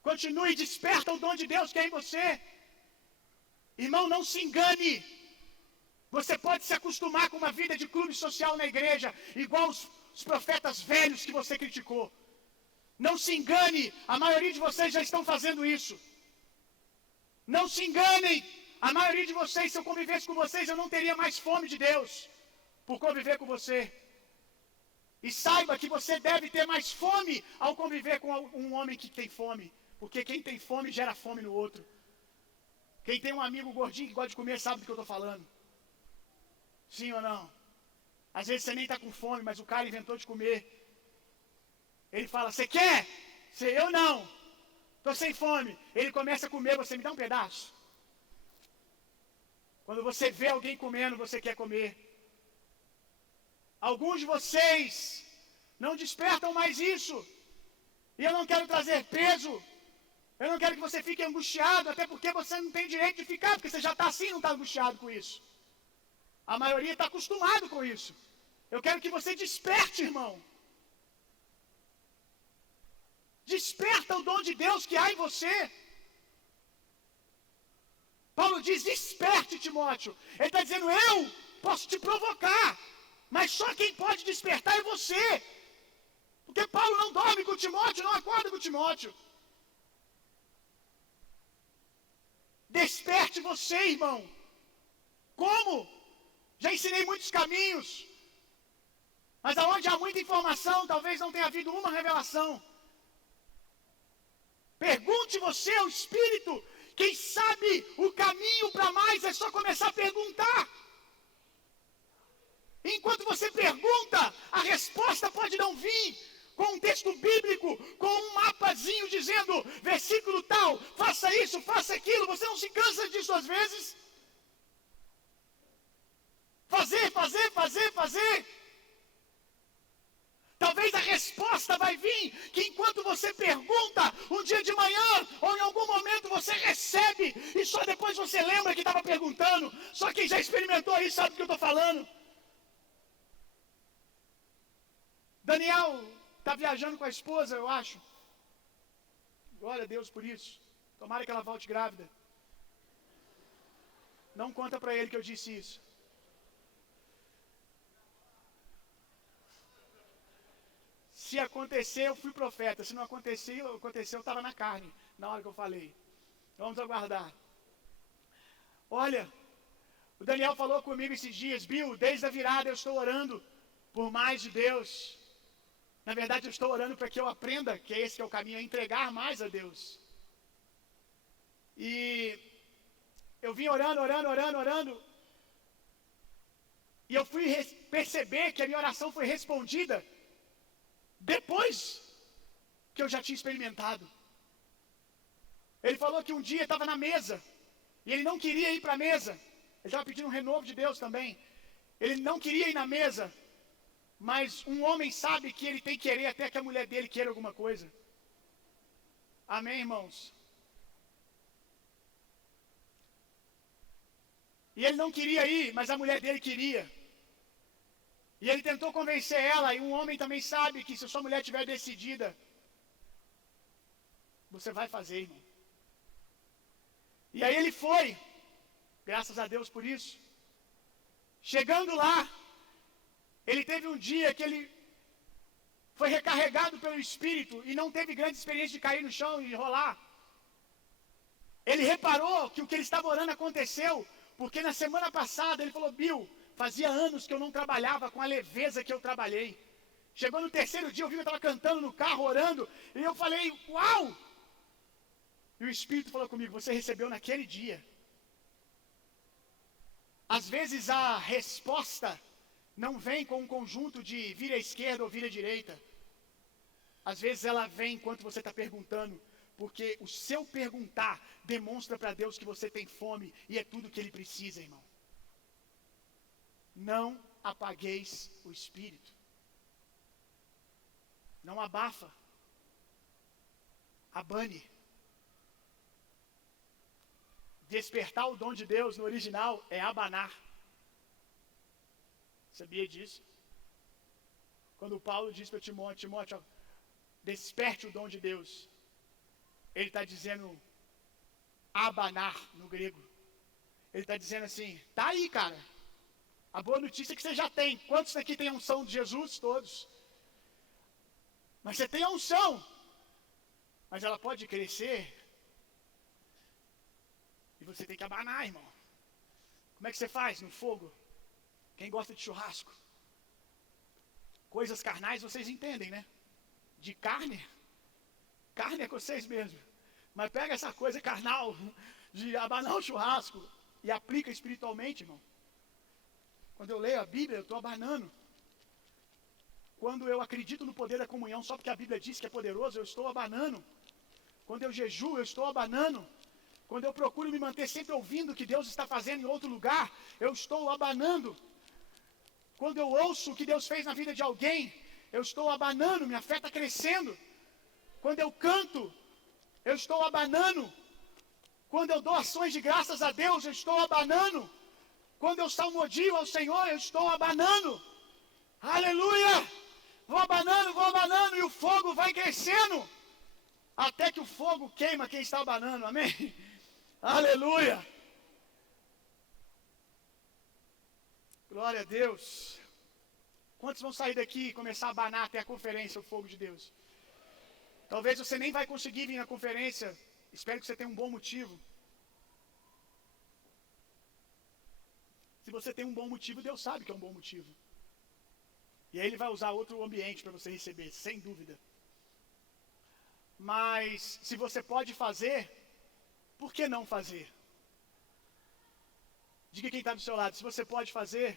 Continue, desperta o dom de Deus que é em você. Irmão, não se engane. Você pode se acostumar com uma vida de clube social na igreja, igual os profetas velhos que você criticou. Não se engane, a maioria de vocês já estão fazendo isso. Não se enganem, a maioria de vocês, se eu convivesse com vocês, eu não teria mais fome de Deus por conviver com você. E saiba que você deve ter mais fome ao conviver com um homem que tem fome, porque quem tem fome gera fome no outro. Quem tem um amigo gordinho que gosta de comer sabe do que eu estou falando. Sim ou não? Às vezes você nem está com fome, mas o cara inventou de comer. Ele fala, você quer? Eu não. Estou sem fome. Ele começa a comer, você me dá um pedaço. Quando você vê alguém comendo, você quer comer. Alguns de vocês não despertam mais isso. E eu não quero trazer peso. Eu não quero que você fique angustiado, até porque você não tem direito de ficar, porque você já está assim e não está angustiado com isso. A maioria está acostumado com isso. Eu quero que você desperte, irmão. Desperta o dom de Deus que há em você. Paulo diz, desperte, Timóteo. Ele está dizendo, eu posso te provocar, mas só quem pode despertar é você. Porque Paulo não dorme com Timóteo, não acorda com Timóteo. Desperte você, irmão. Como? Já ensinei muitos caminhos. Mas aonde há muita informação, talvez não tenha havido uma revelação. Pergunte você ao Espírito. Quem sabe o caminho para mais é só começar a perguntar. Enquanto você pergunta, a resposta pode não vir com um texto bíblico, com um mapazinho dizendo, versículo tal, faça isso, faça aquilo. Você não se cansa disso às vezes? Fazer. Talvez a resposta vai vir que enquanto você pergunta, um dia de manhã, ou em algum momento você recebe, e só depois você lembra que estava perguntando. Só quem já experimentou isso sabe do que eu estou falando. Daniel está viajando com a esposa, eu acho. Glória a Deus por isso. Tomara que ela volte grávida. Não conta para ele que eu disse isso. Se acontecer, eu fui profeta. Se não acontecer, eu estava na carne, na hora que eu falei. Vamos aguardar. Olha, o Daniel falou comigo esses dias, Bill, desde a virada eu estou orando por mais de Deus. Na verdade, eu estou orando para que eu aprenda, que esse que é o caminho, a entregar mais a Deus. E eu vim orando. E eu fui perceber que a minha oração foi respondida depois que eu já tinha experimentado. Ele falou que um dia estava na mesa, e ele não queria ir para a mesa. Ele estava pedindo um renovo de Deus também. Ele não queria ir na mesa, mas um homem sabe que ele tem que querer até que a mulher dele queira alguma coisa. Amém, irmãos? E ele não queria ir, mas a mulher dele queria. E ele tentou convencer ela, e um homem também sabe que se sua mulher estiver decidida, você vai fazer, irmão. E aí ele foi, graças a Deus por isso. Chegando lá, ele teve um dia que ele foi recarregado pelo Espírito e não teve grande experiência de cair no chão e rolar. Ele reparou que o que ele estava orando aconteceu, porque na semana passada ele falou, Bill, fazia anos que eu não trabalhava com a leveza que eu trabalhei. Chegou no terceiro dia, eu vi que eu estava cantando no carro, orando, e eu falei, uau! E o Espírito falou comigo, você recebeu naquele dia. Às vezes a resposta não vem com um conjunto de vira à esquerda ou vira à direita. Às vezes ela vem enquanto você está perguntando, porque o seu perguntar demonstra para Deus que você tem fome e é tudo que Ele precisa, irmão. Não apagueis o espírito. Não abafa. Abane. Despertar o dom de Deus no original é abanar. Sabia disso? Quando Paulo diz para Timóteo, ó, desperte o dom de Deus. Ele está dizendo abanar no grego. Ele está dizendo assim, tá aí, cara. A boa notícia é que você já tem. Quantos aqui tem a unção de Jesus? Todos. Mas você tem a unção. Mas ela pode crescer. E você tem que abanar, irmão. Como é que você faz? No fogo. Quem gosta de churrasco? Coisas carnais vocês entendem, né? De carne. Carne é com vocês mesmo. Mas pega essa coisa carnal de abanar o churrasco e aplica espiritualmente, irmão. Quando eu leio a Bíblia, eu estou abanando. Quando eu acredito no poder da comunhão, só porque a Bíblia diz que é poderoso, eu estou abanando. Quando eu jejuo, eu estou abanando. Quando eu procuro me manter sempre ouvindo o que Deus está fazendo em outro lugar, eu estou abanando. Quando eu ouço o que Deus fez na vida de alguém, eu estou abanando, minha fé está crescendo. Quando eu canto, eu estou abanando. Quando eu dou ações de graças a Deus, eu estou abanando. Quando eu salmodio ao Senhor, eu estou abanando. Aleluia! Vou abanando e o fogo vai crescendo. Até que o fogo queima quem está abanando, amém? Aleluia! Glória a Deus. Quantos vão sair daqui e começar a abanar até a conferência, o fogo de Deus? Talvez você nem vai conseguir vir na conferência. Espero que você tenha um bom motivo. Se você tem um bom motivo, Deus sabe que é um bom motivo. E aí Ele vai usar outro ambiente para você receber, sem dúvida. Mas, se você pode fazer, por que não fazer? Diga quem está do seu lado, se você pode fazer,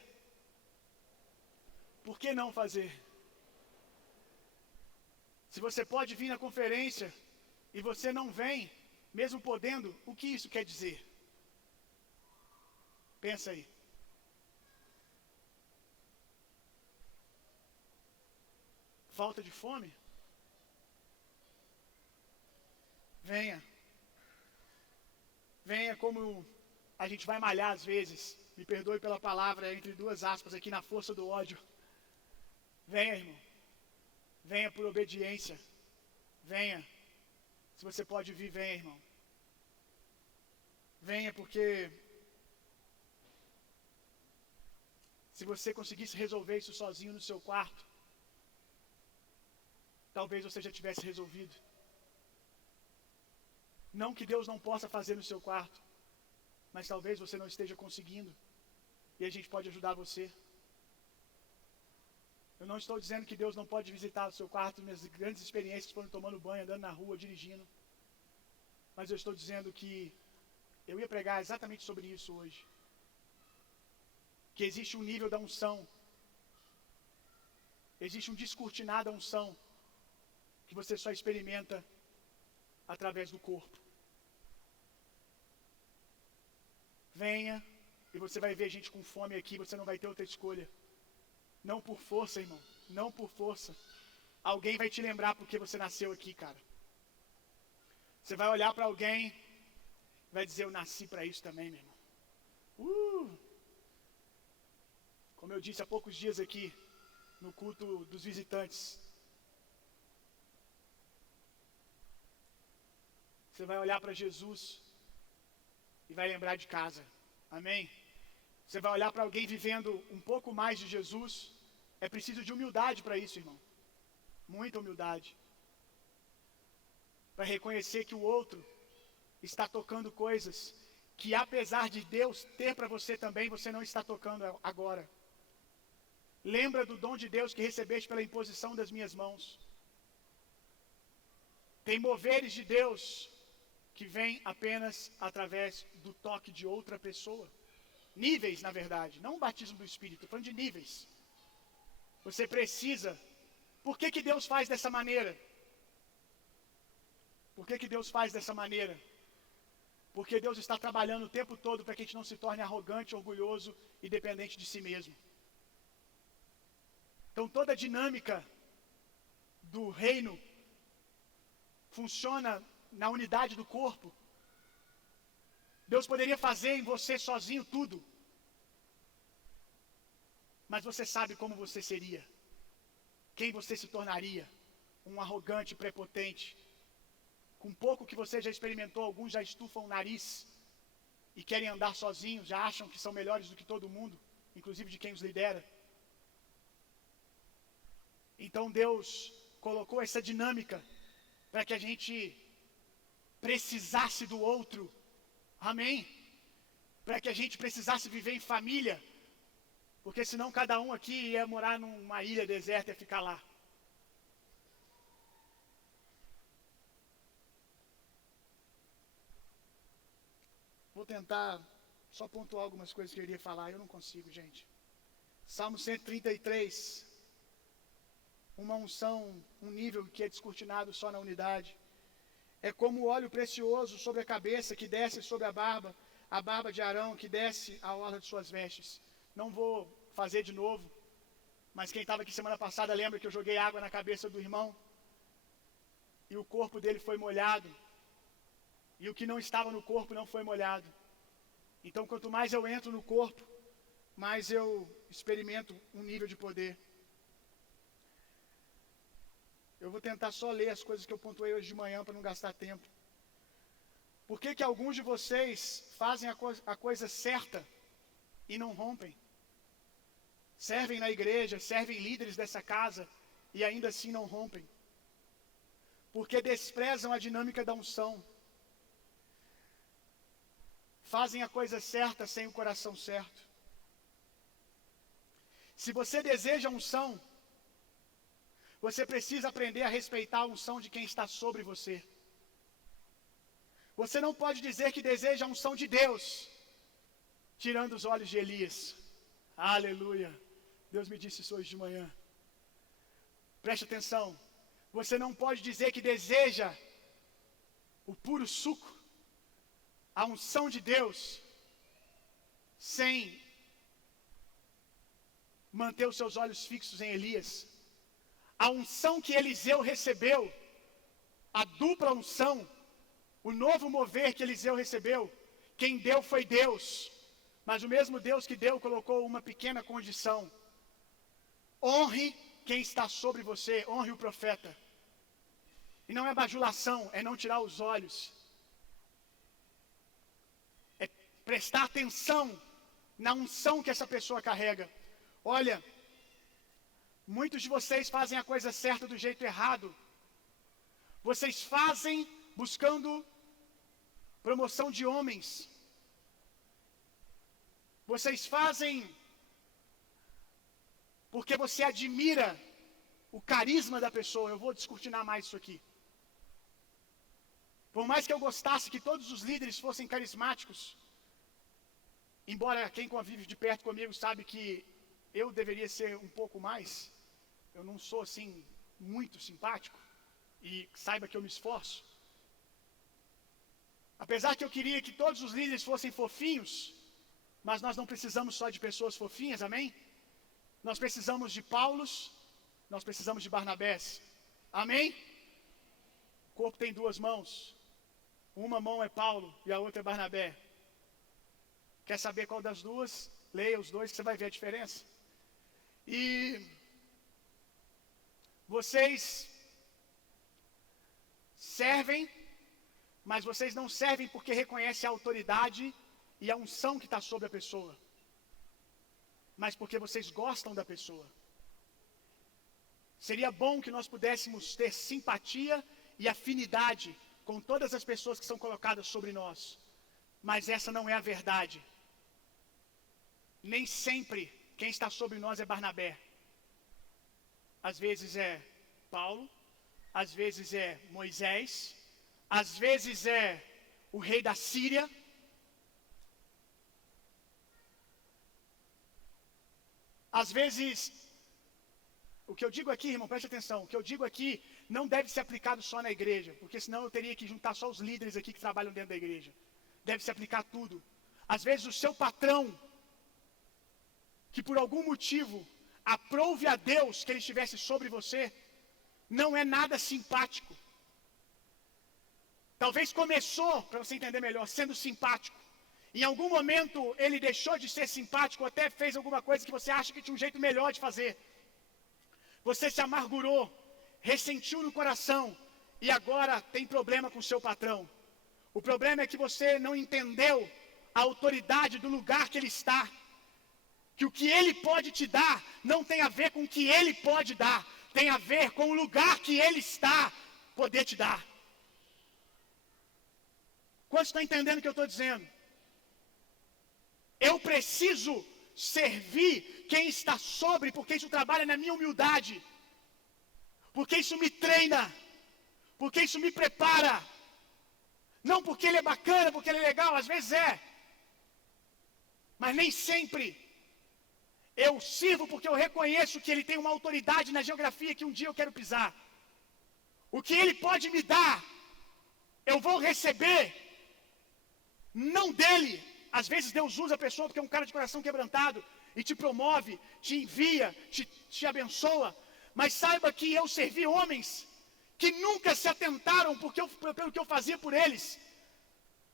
por que não fazer? Se você pode vir na conferência e você não vem, mesmo podendo, o que isso quer dizer? Pensa aí. Falta de fome? Venha. Venha como a gente vai malhar às vezes. Me perdoe pela palavra entre duas aspas aqui, na força do ódio. Venha, irmão. Venha por obediência. Venha. Se você pode vir, venha, irmão. Venha porque se você conseguisse resolver isso sozinho no seu quarto, talvez você já tivesse resolvido. Não que Deus não possa fazer no seu quarto, mas talvez você não esteja conseguindo. E a gente pode ajudar você. Eu não estou dizendo que Deus não pode visitar o seu quarto. Minhas grandes experiências foram tomando banho, andando na rua, dirigindo. Mas eu estou dizendo que eu ia pregar exatamente sobre isso hoje. Que existe um nível da unção. Existe um descortinar da unção que você só experimenta através do corpo. Venha e você vai ver gente com fome aqui, você não vai ter outra escolha. Não por força, irmão, não por força. Alguém vai te lembrar porque você nasceu aqui, cara. Você vai olhar para alguém e vai dizer, eu nasci para isso também, meu irmão. Como eu disse há poucos dias aqui, no culto dos visitantes, você vai olhar para Jesus e vai lembrar de casa, amém? Você vai olhar para alguém vivendo um pouco mais de Jesus. É preciso de humildade para isso, irmão. Muita humildade. Para reconhecer que o outro está tocando coisas que, apesar de Deus ter para você também, você não está tocando agora. Lembra do dom de Deus que recebeste pela imposição das minhas mãos. Tem moveres de Deus que vêm apenas através do toque de outra pessoa. Níveis, na verdade, não o batismo do Espírito, estou falando de níveis. Você precisa. Por que Deus faz dessa maneira? Por que Deus faz dessa maneira? Porque Deus está trabalhando o tempo todo para que a gente não se torne arrogante, orgulhoso e dependente de si mesmo. Então toda a dinâmica do reino funciona na unidade do corpo. Deus poderia fazer em você sozinho tudo, mas você sabe como você seria, quem você se tornaria, um arrogante, prepotente. Com pouco que você já experimentou, alguns já estufam o nariz e querem andar sozinhos, já acham que são melhores do que todo mundo, inclusive de quem os lidera. Então Deus colocou essa dinâmica para que a gente precisasse do outro, amém? Para que a gente precisasse viver em família, porque senão cada um aqui ia morar numa ilha deserta e ficar lá. Vou tentar só pontuar algumas coisas que eu iria falar, eu não consigo, gente. Salmo 133, uma unção, um nível que é descortinado só na unidade. É como o óleo precioso sobre a cabeça que desce sobre a barba de Arão que desce a orla de suas vestes. Não vou fazer de novo, mas quem estava aqui semana passada lembra que eu joguei água na cabeça do irmão e o corpo dele foi molhado, e o que não estava no corpo não foi molhado. Então quanto mais eu entro no corpo, mais eu experimento um nível de poder. Eu vou tentar só ler as coisas que eu pontuei hoje de manhã para não gastar tempo. Por que alguns de vocês fazem a coisa certa e não rompem? Servem na igreja, servem líderes dessa casa e ainda assim não rompem. Porque desprezam a dinâmica da unção. Fazem a coisa certa sem o coração certo. Se você deseja unção, você precisa aprender a respeitar a unção de quem está sobre você. Você não pode dizer que deseja a unção de Deus, tirando os olhos de Elias. Aleluia. Deus me disse isso hoje de manhã. Preste atenção. Você não pode dizer que deseja o puro suco, a unção de Deus, sem manter os seus olhos fixos em Elias. A unção que Eliseu recebeu, a dupla unção, o novo mover que Eliseu recebeu, quem deu foi Deus, mas o mesmo Deus que deu colocou uma pequena condição: honre quem está sobre você, honre o profeta. E não é bajulação, é não tirar os olhos, é prestar atenção na unção que essa pessoa carrega. Olha, muitos de vocês fazem a coisa certa do jeito errado. Vocês fazem buscando promoção de homens. Vocês fazem porque você admira o carisma da pessoa. Eu vou descortinar mais isso aqui. Por mais que eu gostasse que todos os líderes fossem carismáticos, embora quem convive de perto comigo sabe que eu deveria ser um pouco mais, eu não sou assim muito simpático, e saiba que eu me esforço. Apesar que eu queria que todos os líderes fossem fofinhos, mas nós não precisamos só de pessoas fofinhas, amém? Nós precisamos de Paulos, nós precisamos de Barnabés, amém? O corpo tem duas mãos, uma mão é Paulo e a outra é Barnabé. Quer saber qual das duas? Leia os dois que você vai ver a diferença. E vocês servem, mas vocês não servem porque reconhecem a autoridade e a unção que está sobre a pessoa, mas porque vocês gostam da pessoa. Seria bom que nós pudéssemos ter simpatia e afinidade com todas as pessoas que são colocadas sobre nós, mas essa não é a verdade. Nem sempre quem está sobre nós é Barnabé. Às vezes é Paulo, às vezes é Moisés, às vezes é o rei da Síria. Às vezes, o que eu digo aqui, irmão, preste atenção, o que eu digo aqui não deve ser aplicado só na igreja, porque senão eu teria que juntar só os líderes aqui que trabalham dentro da igreja. Deve se aplicar tudo. Às vezes o seu patrão, que por algum motivo aprove a Deus que ele estivesse sobre você, não é nada simpático. Talvez começou, para você entender melhor, sendo simpático. Em algum momento ele deixou de ser simpático, ou até fez alguma coisa que você acha que tinha um jeito melhor de fazer. Você se amargurou, ressentiu no coração e agora tem problema com seu patrão. O problema é que você não entendeu a autoridade do lugar que ele está. Que o que ele pode te dar não tem a ver com o que ele pode dar, tem a ver com o lugar que ele está poder te dar. Quantos estão entendendo o que eu estou dizendo? Eu preciso servir quem está sobre, porque isso trabalha na minha humildade, porque isso me treina, porque isso me prepara. Não porque ele é bacana, porque ele é legal, às vezes é, mas nem sempre. Eu sirvo porque eu reconheço que ele tem uma autoridade na geografia que um dia eu quero pisar. O que ele pode me dar, eu vou receber, não dele. Às vezes Deus usa a pessoa porque é um cara de coração quebrantado e te promove, te envia, te abençoa. Mas saiba que eu servi homens que nunca se atentaram pelo que eu fazia por eles.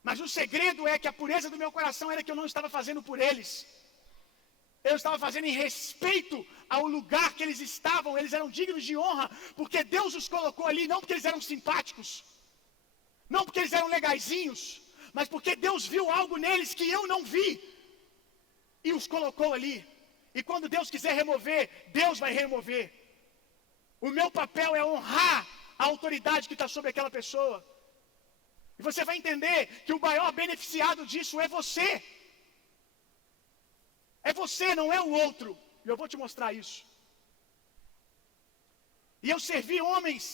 Mas o segredo é que a pureza do meu coração era que eu não estava fazendo por eles. Eu estava fazendo em respeito ao lugar que eles estavam. Eles eram dignos de honra, porque Deus os colocou ali, não porque eles eram simpáticos, não porque eles eram legaizinhos, mas porque Deus viu algo neles que eu não vi, e os colocou ali. E quando Deus quiser remover, Deus vai remover. O meu papel é honrar a autoridade que está sobre aquela pessoa. E você vai entender que o maior beneficiado disso é você. É você, não é o outro. E eu vou te mostrar isso. E eu servi homens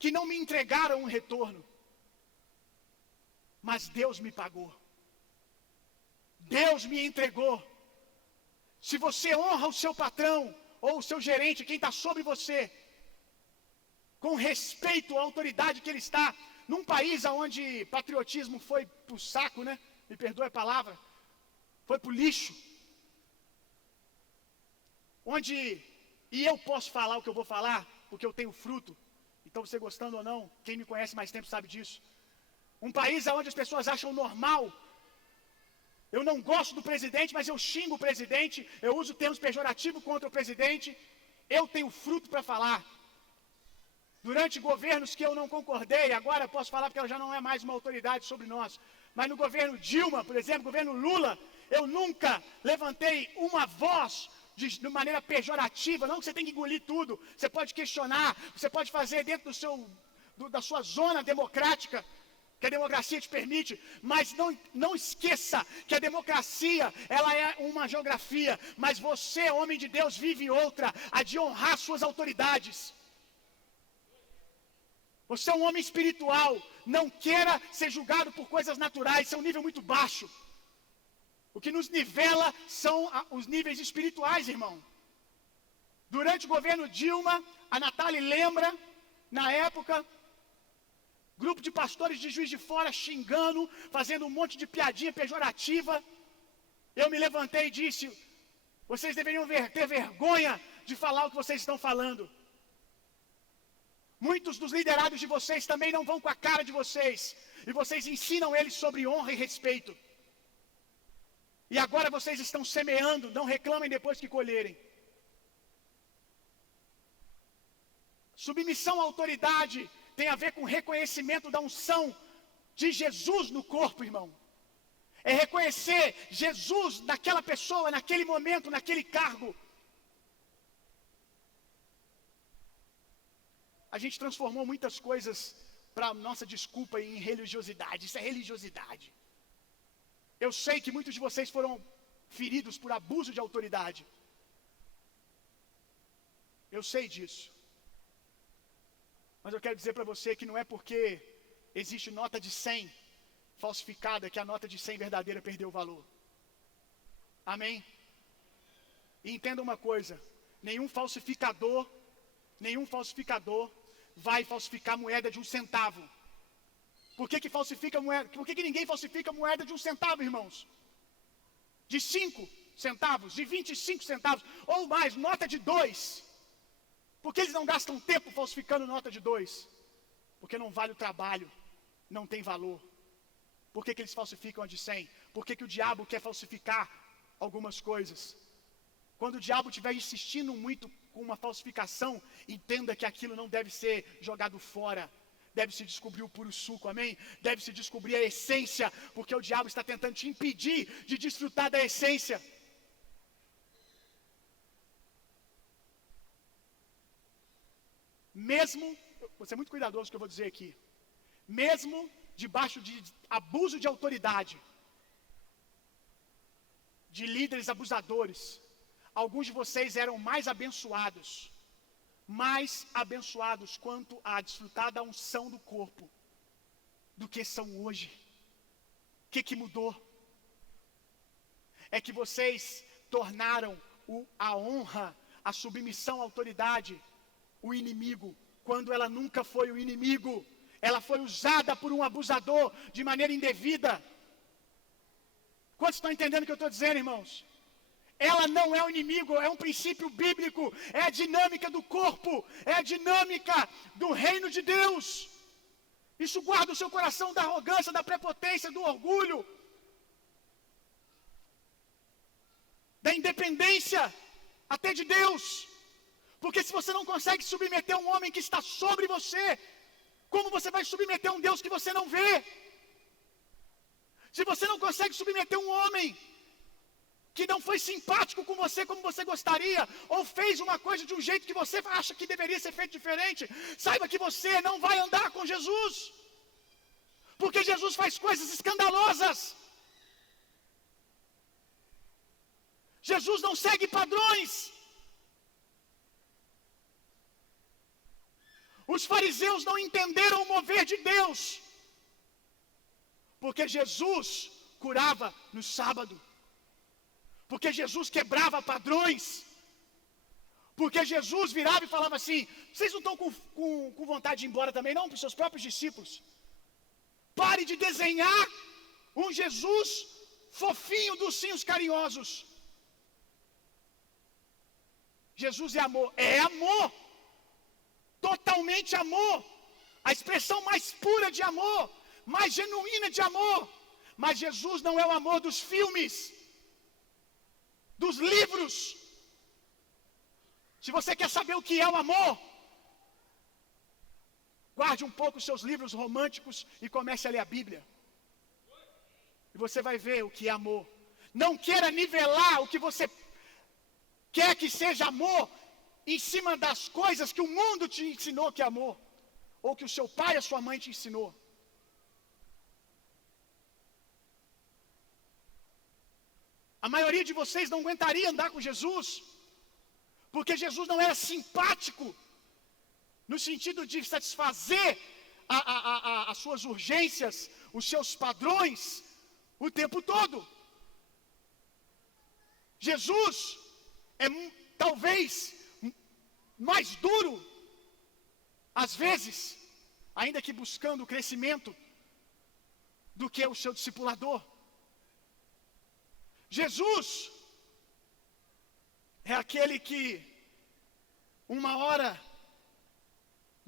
que não me entregaram um retorno, mas Deus me pagou. Deus me entregou. Se você honra o seu patrão ou o seu gerente, quem está sobre você, com respeito à autoridade que ele está, num país onde patriotismo foi pro saco, né? Me perdoe a palavra, foi pro lixo. Onde, e eu posso falar o que eu vou falar, porque eu tenho fruto. Então você gostando ou não, quem me conhece mais tempo sabe disso. Um país onde as pessoas acham normal. Eu não gosto do presidente, mas eu xingo o presidente, eu uso termos pejorativos contra o presidente. Eu tenho fruto para falar. Durante governos que eu não concordei, agora eu posso falar porque ela já não é mais uma autoridade sobre nós, mas no governo Dilma, por exemplo, governo Lula, eu nunca levantei uma voz de maneira pejorativa. Não que você tem que engolir tudo, você pode questionar, você pode fazer dentro da sua zona democrática, que a democracia te permite, mas não esqueça que a democracia, ela é uma geografia, mas você, homem de Deus, vive outra, a de honrar suas autoridades. Você é um homem espiritual, não queira ser julgado por coisas naturais, isso é um nível muito baixo. O que nos nivela são os níveis espirituais, irmão. Durante o governo Dilma, a Natália lembra, na época, grupo de pastores de Juiz de Fora xingando, fazendo um monte de piadinha pejorativa. Eu me levantei e disse: vocês deveriam ter vergonha de falar o que vocês estão falando. Muitos dos liderados de vocês também não vão com a cara de vocês, e vocês ensinam eles sobre honra e respeito. E agora vocês estão semeando, não reclamem depois que colherem. Submissão à autoridade tem a ver com reconhecimento da unção de Jesus no corpo, irmão. É reconhecer Jesus naquela pessoa, naquele momento, naquele cargo. A gente transformou muitas coisas para nossa desculpa em religiosidade. Isso é religiosidade. Eu sei que muitos de vocês foram feridos por abuso de autoridade. Eu sei disso. Mas eu quero dizer para você que não é porque existe nota de 100 falsificada que a nota de 100 verdadeira perdeu o valor. Amém? E entenda uma coisa: nenhum falsificador vai falsificar moeda de 1 centavo. Por que falsifica moeda? Por que ninguém falsifica moeda de 1 centavo, irmãos? De 5? centavos, de 25 centavos, ou mais, nota de 2. Por que eles não gastam tempo falsificando nota de 2? Porque não vale o trabalho, não tem valor. Por que eles falsificam a de 100? Por que o diabo quer falsificar algumas coisas? Quando o diabo estiver insistindo muito com uma falsificação, entenda que aquilo não deve ser jogado fora. Deve-se descobrir o puro suco, amém? Deve-se descobrir a essência, porque o diabo está tentando te impedir de desfrutar da essência. Mesmo, vou ser muito cuidadoso com o que eu vou dizer aqui, mesmo debaixo de abuso de autoridade, de líderes abusadores, alguns de vocês eram mais abençoados quanto a desfrutar da unção do corpo, do que são hoje. O que mudou? É que vocês tornaram a honra, a submissão à autoridade, o inimigo, quando ela nunca foi o inimigo. Ela foi usada por um abusador de maneira indevida. Quantos estão entendendo o que eu estou dizendo, irmãos? Ela não é o inimigo, é um princípio bíblico, é a dinâmica do corpo, é a dinâmica do reino de Deus. Isso guarda o seu coração da arrogância, da prepotência, do orgulho, da independência, até de Deus. Porque se você não consegue submeter um homem que está sobre você, como você vai submeter um Deus que você não vê? Se você não consegue submeter um homem que não foi simpático com você como você gostaria, ou fez uma coisa de um jeito que você acha que deveria ser feito diferente, saiba que você não vai andar com Jesus, porque Jesus faz coisas escandalosas. Jesus não segue padrões. Os fariseus não entenderam o mover de Deus, porque Jesus curava no sábado, porque Jesus quebrava padrões, porque Jesus virava e falava assim: vocês não estão com vontade de ir embora também não, para os seus próprios discípulos? Pare de desenhar um Jesus fofinho, docinhos, carinhosos. Jesus é amor, totalmente amor, a expressão mais pura de amor, mais genuína de amor. Mas Jesus não é o amor dos filmes, dos livros. Se você quer saber o que é o amor, guarde um pouco os seus livros românticos e comece a ler a Bíblia, e você vai ver o que é amor. Não queira nivelar o que você quer que seja amor em cima das coisas que o mundo te ensinou que é amor, ou que o seu pai e a sua mãe te ensinou. A maioria de vocês não aguentaria andar com Jesus, porque Jesus não era simpático, no sentido de satisfazer as suas urgências, os seus padrões, o tempo todo. Jesus é talvez mais duro, às vezes, ainda que buscando o crescimento, do que o seu discipulador. Jesus é aquele que uma hora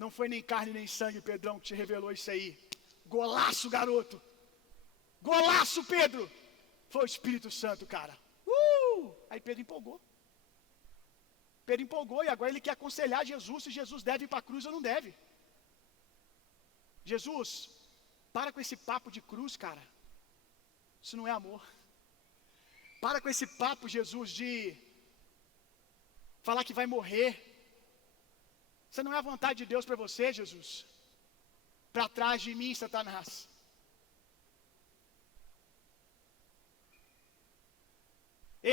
não foi nem carne nem sangue, Pedrão, que te revelou isso aí. Golaço, garoto. Golaço, Pedro. Foi o Espírito Santo, cara. Aí Pedro empolgou. E agora ele quer aconselhar Jesus se Jesus deve ir para a cruz ou não deve. Jesus, para com esse papo de cruz, cara. Isso não é amor. Para com esse papo, Jesus, de falar que vai morrer. Isso não é a vontade de Deus para você, Jesus. Para trás de mim, Satanás.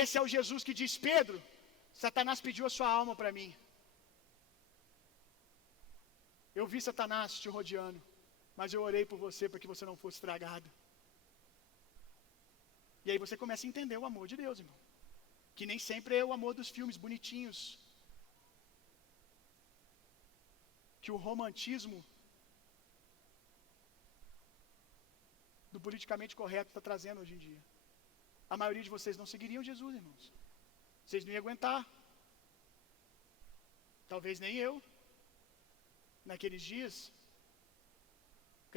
Esse é o Jesus que diz: Pedro, Satanás pediu a sua alma para mim. Eu vi Satanás te rodeando, mas eu orei por você para que você não fosse estragado. E aí você começa a entender o amor de Deus, irmão. Que nem sempre é o amor dos filmes bonitinhos, que o romantismo do politicamente correto está trazendo hoje em dia. a maioria de vocês não seguiriam Jesus, irmãos. Vocês não iam aguentar. Talvez nem eu. Naqueles dias,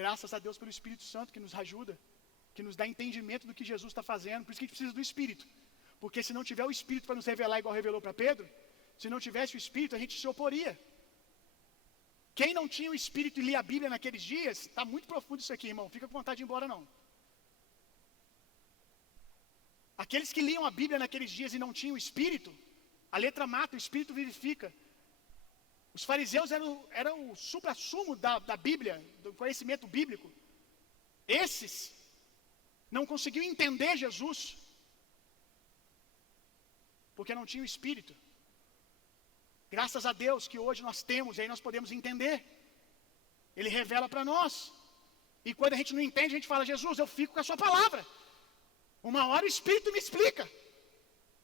graças a Deus pelo Espírito Santo que nos ajuda, que nos dá entendimento do que Jesus está fazendo. Por isso que a gente precisa do Espírito. Porque se não tiver o Espírito para nos revelar igual revelou para Pedro, se não tivesse o Espírito, a gente se oporia. Quem não tinha o Espírito e lia a Bíblia naqueles dias, está muito profundo isso aqui, irmão. Fica com vontade de ir embora, não. Aqueles que liam a Bíblia naqueles dias e não tinham o Espírito, a letra mata, o Espírito vivifica. Os fariseus eram o supra-sumo da Bíblia, do conhecimento bíblico. Esses não conseguiam entender Jesus, porque não tinham o Espírito. Graças a Deus que hoje nós temos, e aí nós podemos entender. Ele revela para nós. E quando a gente não entende, a gente fala: Jesus, eu fico com a sua palavra. Uma hora o Espírito me explica.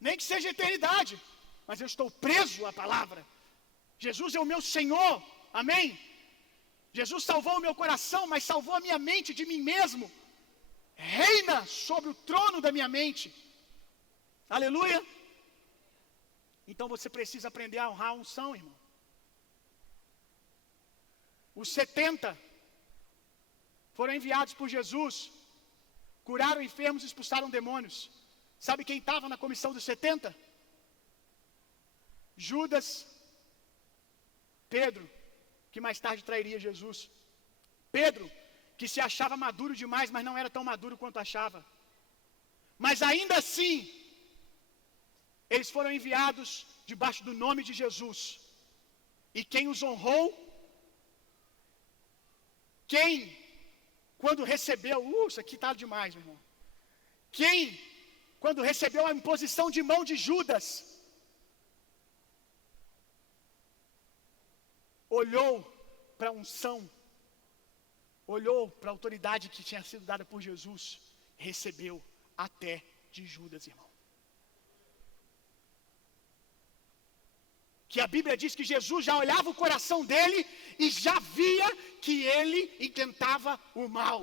Nem que seja eternidade, mas eu estou preso à palavra. Jesus é o meu Senhor. Amém? Jesus salvou o meu coração, mas salvou a minha mente de mim mesmo. Reina sobre o trono da minha mente. Aleluia. Então você precisa aprender a honrar a unção, irmão. Os 70 foram enviados por Jesus, curaram enfermos e expulsaram demônios. Sabe quem estava na comissão dos 70? Judas, Pedro, que mais tarde trairia Jesus. Pedro, que se achava maduro demais, mas não era tão maduro quanto achava. Mas ainda assim, eles foram enviados debaixo do nome de Jesus. E quem os honrou, quem, quando recebeu, isso aqui está demais, meu irmão. Quem, quando recebeu a imposição de mão de Judas, olhou para a unção, olhou para a autoridade que tinha sido dada por Jesus, recebeu até de Judas, irmão. Que a Bíblia diz que Jesus já olhava o coração dele e já via que ele intentava o mal.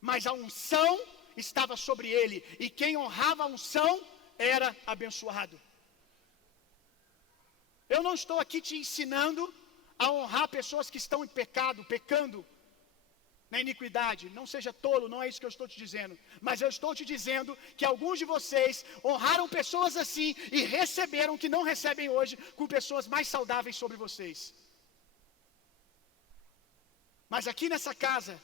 Mas a unção estava sobre ele, e quem honrava a unção era abençoado. Eu não estou aqui te ensinando a honrar pessoas que estão em pecado, pecando na iniquidade. Não seja tolo, não é isso que eu estou te dizendo. Mas eu estou te dizendo que alguns de vocês honraram pessoas assim e receberam que não recebem hoje, com pessoas mais saudáveis sobre vocês. Mas aqui nessa casa,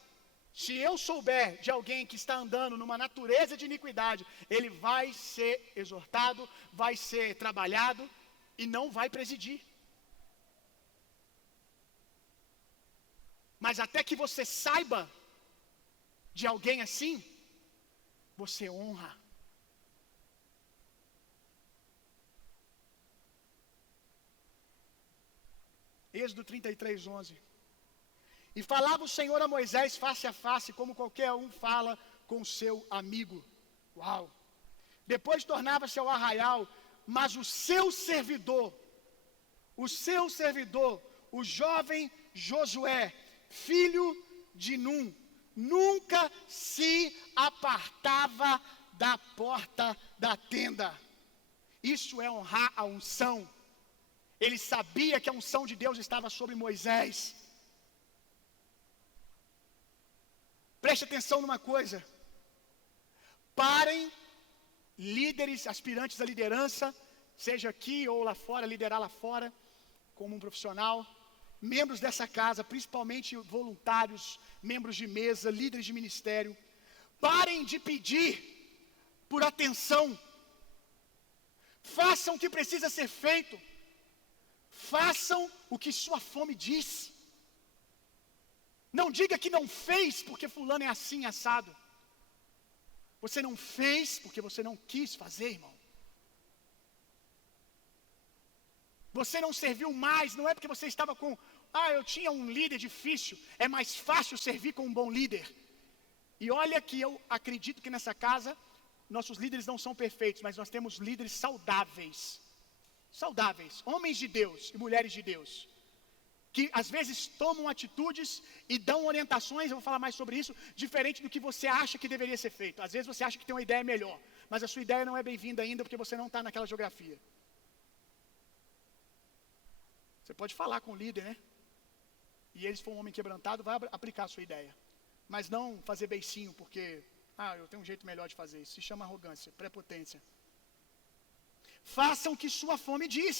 se eu souber de alguém que está andando numa natureza de iniquidade, ele vai ser exortado, vai ser trabalhado e não vai presidir. Mas até que você saiba de alguém assim, você honra. Êxodo 33:11. E falava o Senhor a Moisés face a face, como qualquer um fala com o seu amigo. Uau! Depois tornava-se ao arraial, mas o seu servidor, o jovem Josué, filho de Num, nunca se apartava da porta da tenda. Isso é honrar a unção. Ele sabia que a unção de Deus estava sobre Moisés. Preste atenção numa coisa. Parem, líderes, aspirantes à liderança, seja aqui ou lá fora, liderar lá fora, como um profissional, membros dessa casa, principalmente voluntários, membros de mesa, líderes de ministério, parem de pedir por atenção. Façam o que precisa ser feito. Façam o que sua fome diz. Não diga que não fez porque fulano é assim, assado. Você não fez porque você não quis fazer, irmão. Você não serviu mais, não é porque você estava com... eu tinha um líder difícil. É mais fácil servir com um bom líder. E olha que eu acredito que nessa casa, nossos líderes não são perfeitos, mas nós temos líderes saudáveis. Saudáveis, homens de Deus e mulheres de Deus. que às vezes tomam atitudes e dão orientações, eu vou falar mais sobre isso, diferente do que você acha que deveria ser feito. Às vezes você acha que tem uma ideia melhor, mas a sua ideia não é bem-vinda ainda porque você não está naquela geografia. Você pode falar com o líder, né? E eles for um homem quebrantado, vai aplicar a sua ideia. Mas não fazer beicinho porque, eu tenho um jeito melhor de fazer isso. Se chama arrogância, prepotência. Façam o que sua fome diz.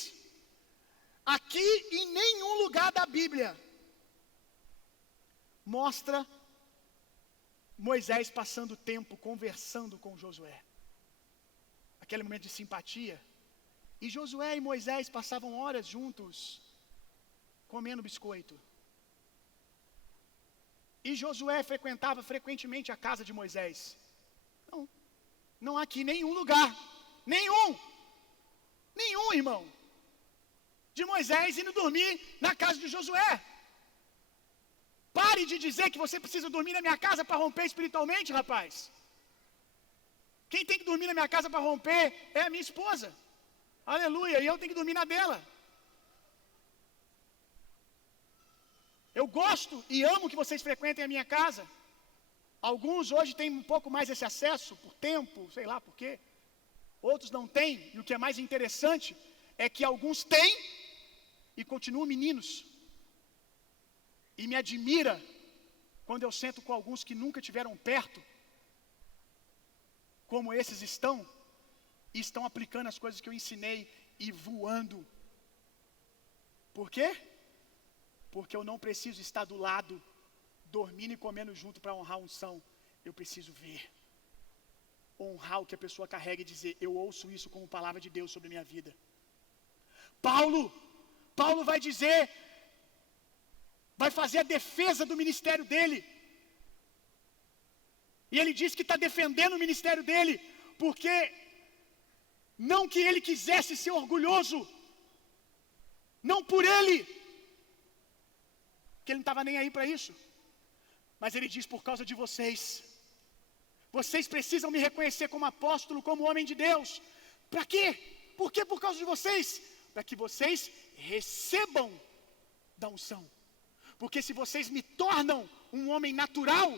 Aqui em nenhum lugar da Bíblia mostra Moisés passando tempo conversando com Josué. Aquele momento de simpatia. E Josué e Moisés passavam horas juntos, comendo biscoito. E Josué frequentava frequentemente a casa de Moisés. Não há aqui nenhum lugar, nenhum, irmão, de Moisés indo dormir na casa de Josué. Pare de dizer que você precisa dormir na minha casa para romper espiritualmente, rapaz. Quem tem que dormir na minha casa para romper é a minha esposa. Aleluia, e eu tenho que dormir na dela. Eu gosto e amo que vocês frequentem a minha casa. Alguns hoje têm um pouco mais esse acesso, por tempo, sei lá por quê. Outros não têm, e o que é mais interessante é que alguns têm e continuam meninos. E me admira quando eu sento com alguns que nunca tiveram perto, como esses estão, e estão aplicando as coisas que eu ensinei e voando. Por quê? Porque eu não preciso estar do lado, dormindo e comendo junto para honrar a unção. Eu preciso ver, honrar o que a pessoa carrega e dizer: eu ouço isso como palavra de Deus sobre a minha vida. Paulo vai dizer, vai fazer a defesa do ministério dele. E ele diz que está defendendo o ministério dele, porque não que ele quisesse ser orgulhoso, não por ele, que ele não estava nem aí para isso, mas ele diz: por causa de vocês, vocês precisam me reconhecer como apóstolo, como homem de Deus. Para quê? Por que por causa de vocês? Para que vocês recebam da unção. Porque se vocês me tornam um homem natural,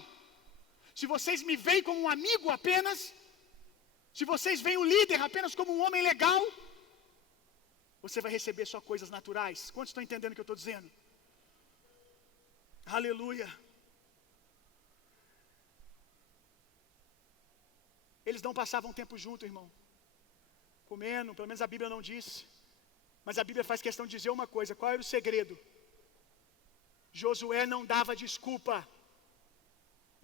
se vocês me veem como um amigo apenas, se vocês veem o líder apenas como um homem legal, você vai receber só coisas naturais. Quantos estão entendendo o que eu estou dizendo? Aleluia. Eles não passavam tempo junto, irmão, comendo, pelo menos a Bíblia não diz. Mas a Bíblia faz questão de dizer uma coisa: qual era o segredo? Josué não dava desculpa.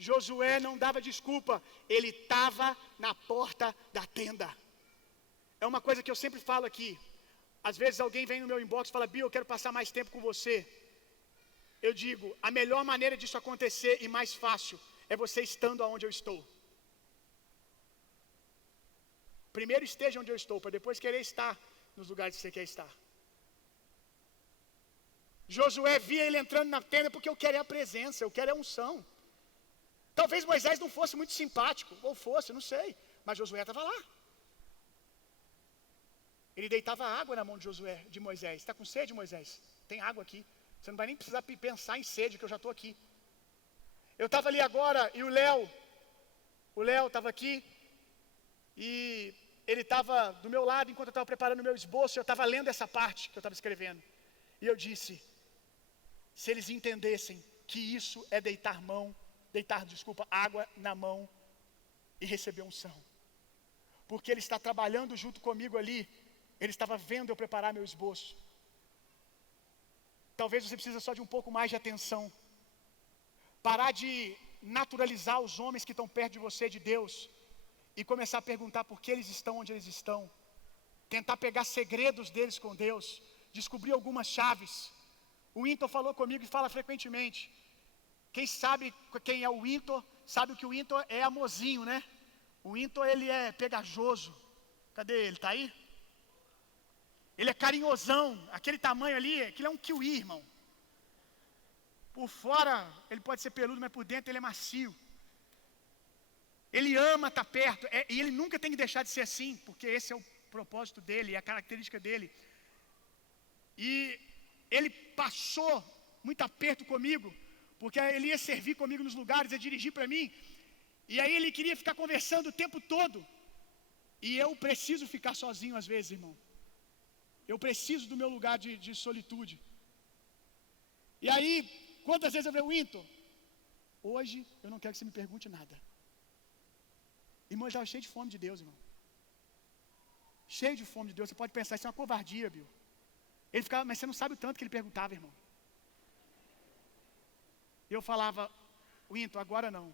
Josué não dava desculpa. Ele estava na porta da tenda. É uma coisa que eu sempre falo aqui. Às vezes alguém vem no meu inbox e fala: Bio, eu quero passar mais tempo com você. Eu digo: a melhor maneira disso acontecer e mais fácil é você estando aonde eu estou. Primeiro esteja onde eu estou, para depois querer estar nos lugares que você quer estar. Josué via ele entrando na tenda porque eu quero é a presença, eu quero é a unção. Talvez Moisés não fosse muito simpático, ou fosse, não sei, mas Josué estava lá. Ele deitava água na mão de Josué, de Moisés. Está com sede, Moisés? Tem água aqui. Você não vai nem precisar pensar em sede, que eu já estou aqui. Eu estava ali agora e o Léo estava aqui e ele estava do meu lado enquanto eu estava preparando o meu esboço. Eu estava lendo essa parte que eu estava escrevendo e eu disse: se eles entendessem que isso é deitar água na mão e receber unção, porque ele está trabalhando junto comigo ali, ele estava vendo eu preparar meu esboço. Talvez você precise só de um pouco mais de atenção, parar de naturalizar os homens que estão perto de você, de Deus, e começar a perguntar por que eles estão onde eles estão, tentar pegar segredos deles com Deus, descobrir algumas chaves. O Winton falou comigo e fala frequentemente. Quem sabe quem é o Winton, sabe que o Winton é amorzinho, né? O Winton, ele é pegajoso. Cadê ele? Tá aí? Ele é carinhosão, aquele tamanho ali, aquele é um kiwi, irmão. Por fora ele pode ser peludo, mas por dentro ele é macio. Ele ama estar perto, e ele nunca tem que deixar de ser assim, porque esse é o propósito dele, é a característica dele. E ele passou muito aperto comigo, porque ele ia servir comigo nos lugares, ia dirigir para mim, e aí ele queria ficar conversando o tempo todo, e eu preciso ficar sozinho às vezes, irmão. Eu preciso do meu lugar de solitude. E aí, quantas vezes eu falei, Winton, hoje eu não quero que você me pergunte nada. Irmão, ele estava cheio de fome de Deus, irmão. Cheio de fome de Deus. Você pode pensar, isso é uma covardia, Bill. Ele ficava, mas você não sabe o tanto que ele perguntava, irmão. Eu falava, Winton, agora não.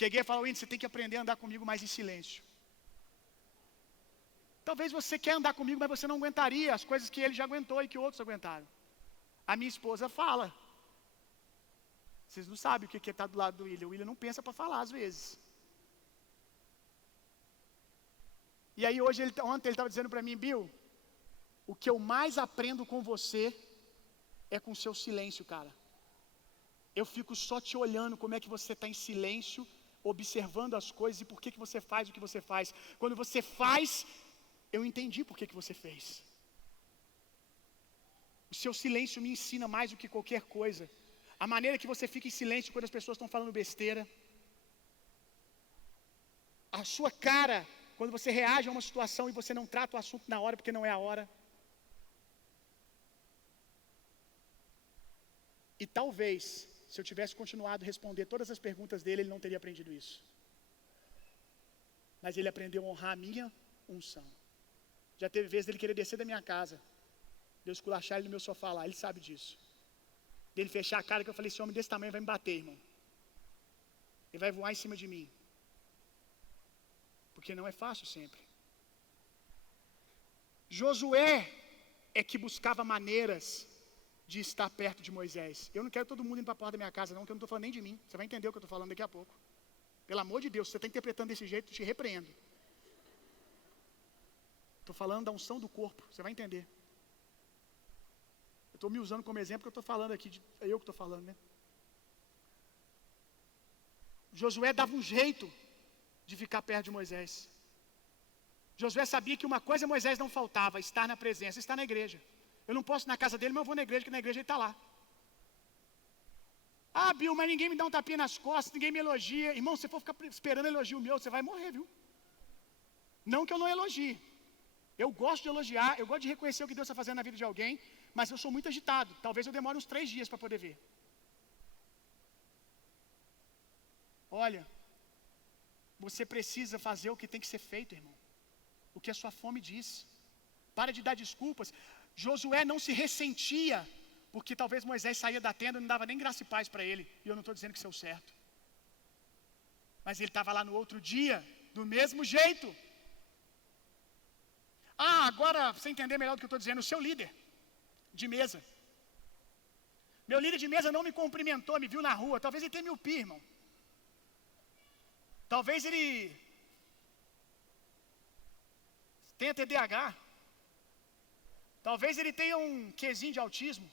Cheguei a falar, Winton, você tem que aprender a andar comigo mais em silêncio. Talvez você quer andar comigo, mas você não aguentaria as coisas que ele já aguentou e que outros aguentaram. A minha esposa fala. Vocês não sabem o que é estar do lado do William. O William não pensa para falar às vezes. E aí ontem ele estava dizendo para mim, Bill, o que eu mais aprendo com você é com o seu silêncio, cara. Eu fico só te olhando como é que você está em silêncio, observando as coisas e por que você faz o que você faz. Quando você faz, eu entendi por que você fez. O seu silêncio me ensina mais do que qualquer coisa. A maneira que você fica em silêncio quando as pessoas estão falando besteira. A sua cara, quando você reage a uma situação e você não trata o assunto na hora porque não é a hora. E talvez, se eu tivesse continuado a responder todas as perguntas dele, ele não teria aprendido isso. Mas ele aprendeu a honrar a minha unção. Já teve vezes dele querer descer da minha casa, Deus esculachar ele no meu sofá lá, ele sabe disso. Dele fechar a cara que eu falei, esse homem desse tamanho vai me bater, irmão. Ele vai voar em cima de mim. Porque não é fácil sempre. Josué é que buscava maneiras de estar perto de Moisés. Eu não quero todo mundo indo para a porta da minha casa, não, que eu não estou falando nem de mim. Você vai entender o que eu estou falando daqui a pouco. Pelo amor de Deus, se você está interpretando desse jeito, eu te repreendo. Estou falando da unção do corpo, você vai entender. Eu estou me usando como exemplo que eu estou falando aqui, é eu que estou falando, né? Josué dava um jeito de ficar perto de Moisés. Josué sabia que uma coisa Moisés não faltava, estar na presença, estar na igreja. Eu não posso ir na casa dele, mas eu vou na igreja, porque na igreja ele está lá. Ah, Bill, mas ninguém me dá um tapinha nas costas, ninguém me elogia. Irmão, se for ficar esperando elogio meu, você vai morrer, viu? Não que eu não elogie. Eu gosto de elogiar, eu gosto de reconhecer o que Deus está fazendo na vida de alguém, mas eu sou muito agitado. Talvez eu demore uns 3 dias para poder ver. Olha, você precisa fazer o que tem que ser feito, irmão. O que a sua fome diz. Para de dar desculpas. Josué não se ressentia, porque talvez Moisés saía da tenda e não dava nem graça e paz para ele. E eu não estou dizendo que isso é o certo. Mas ele estava lá no outro dia, do mesmo jeito. Ah, agora, para você entender melhor do que eu estou dizendo, o seu líder de mesa. Meu líder de mesa não me cumprimentou, me viu na rua. Talvez ele tenha miopia, irmão. Talvez ele tenha TDAH. Talvez ele tenha um quezinho de autismo.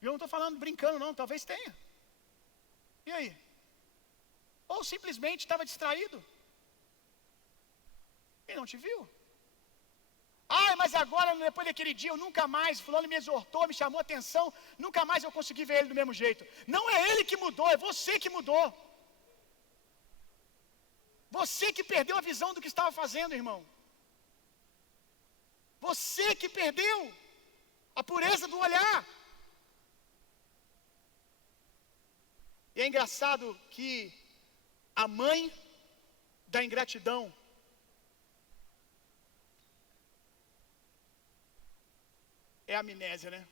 E eu não estou falando brincando, não. Talvez tenha. E aí? Ou simplesmente estava distraído e não te viu. Ah, mas agora, depois daquele dia, eu nunca mais, fulano me exortou, me chamou a atenção, nunca mais eu consegui ver ele do mesmo jeito. Não é ele que mudou, é você que mudou. Você que perdeu a visão do que estava fazendo, irmão. Você que perdeu a pureza do olhar. E é engraçado que a mãe da ingratidão é a amnésia, né?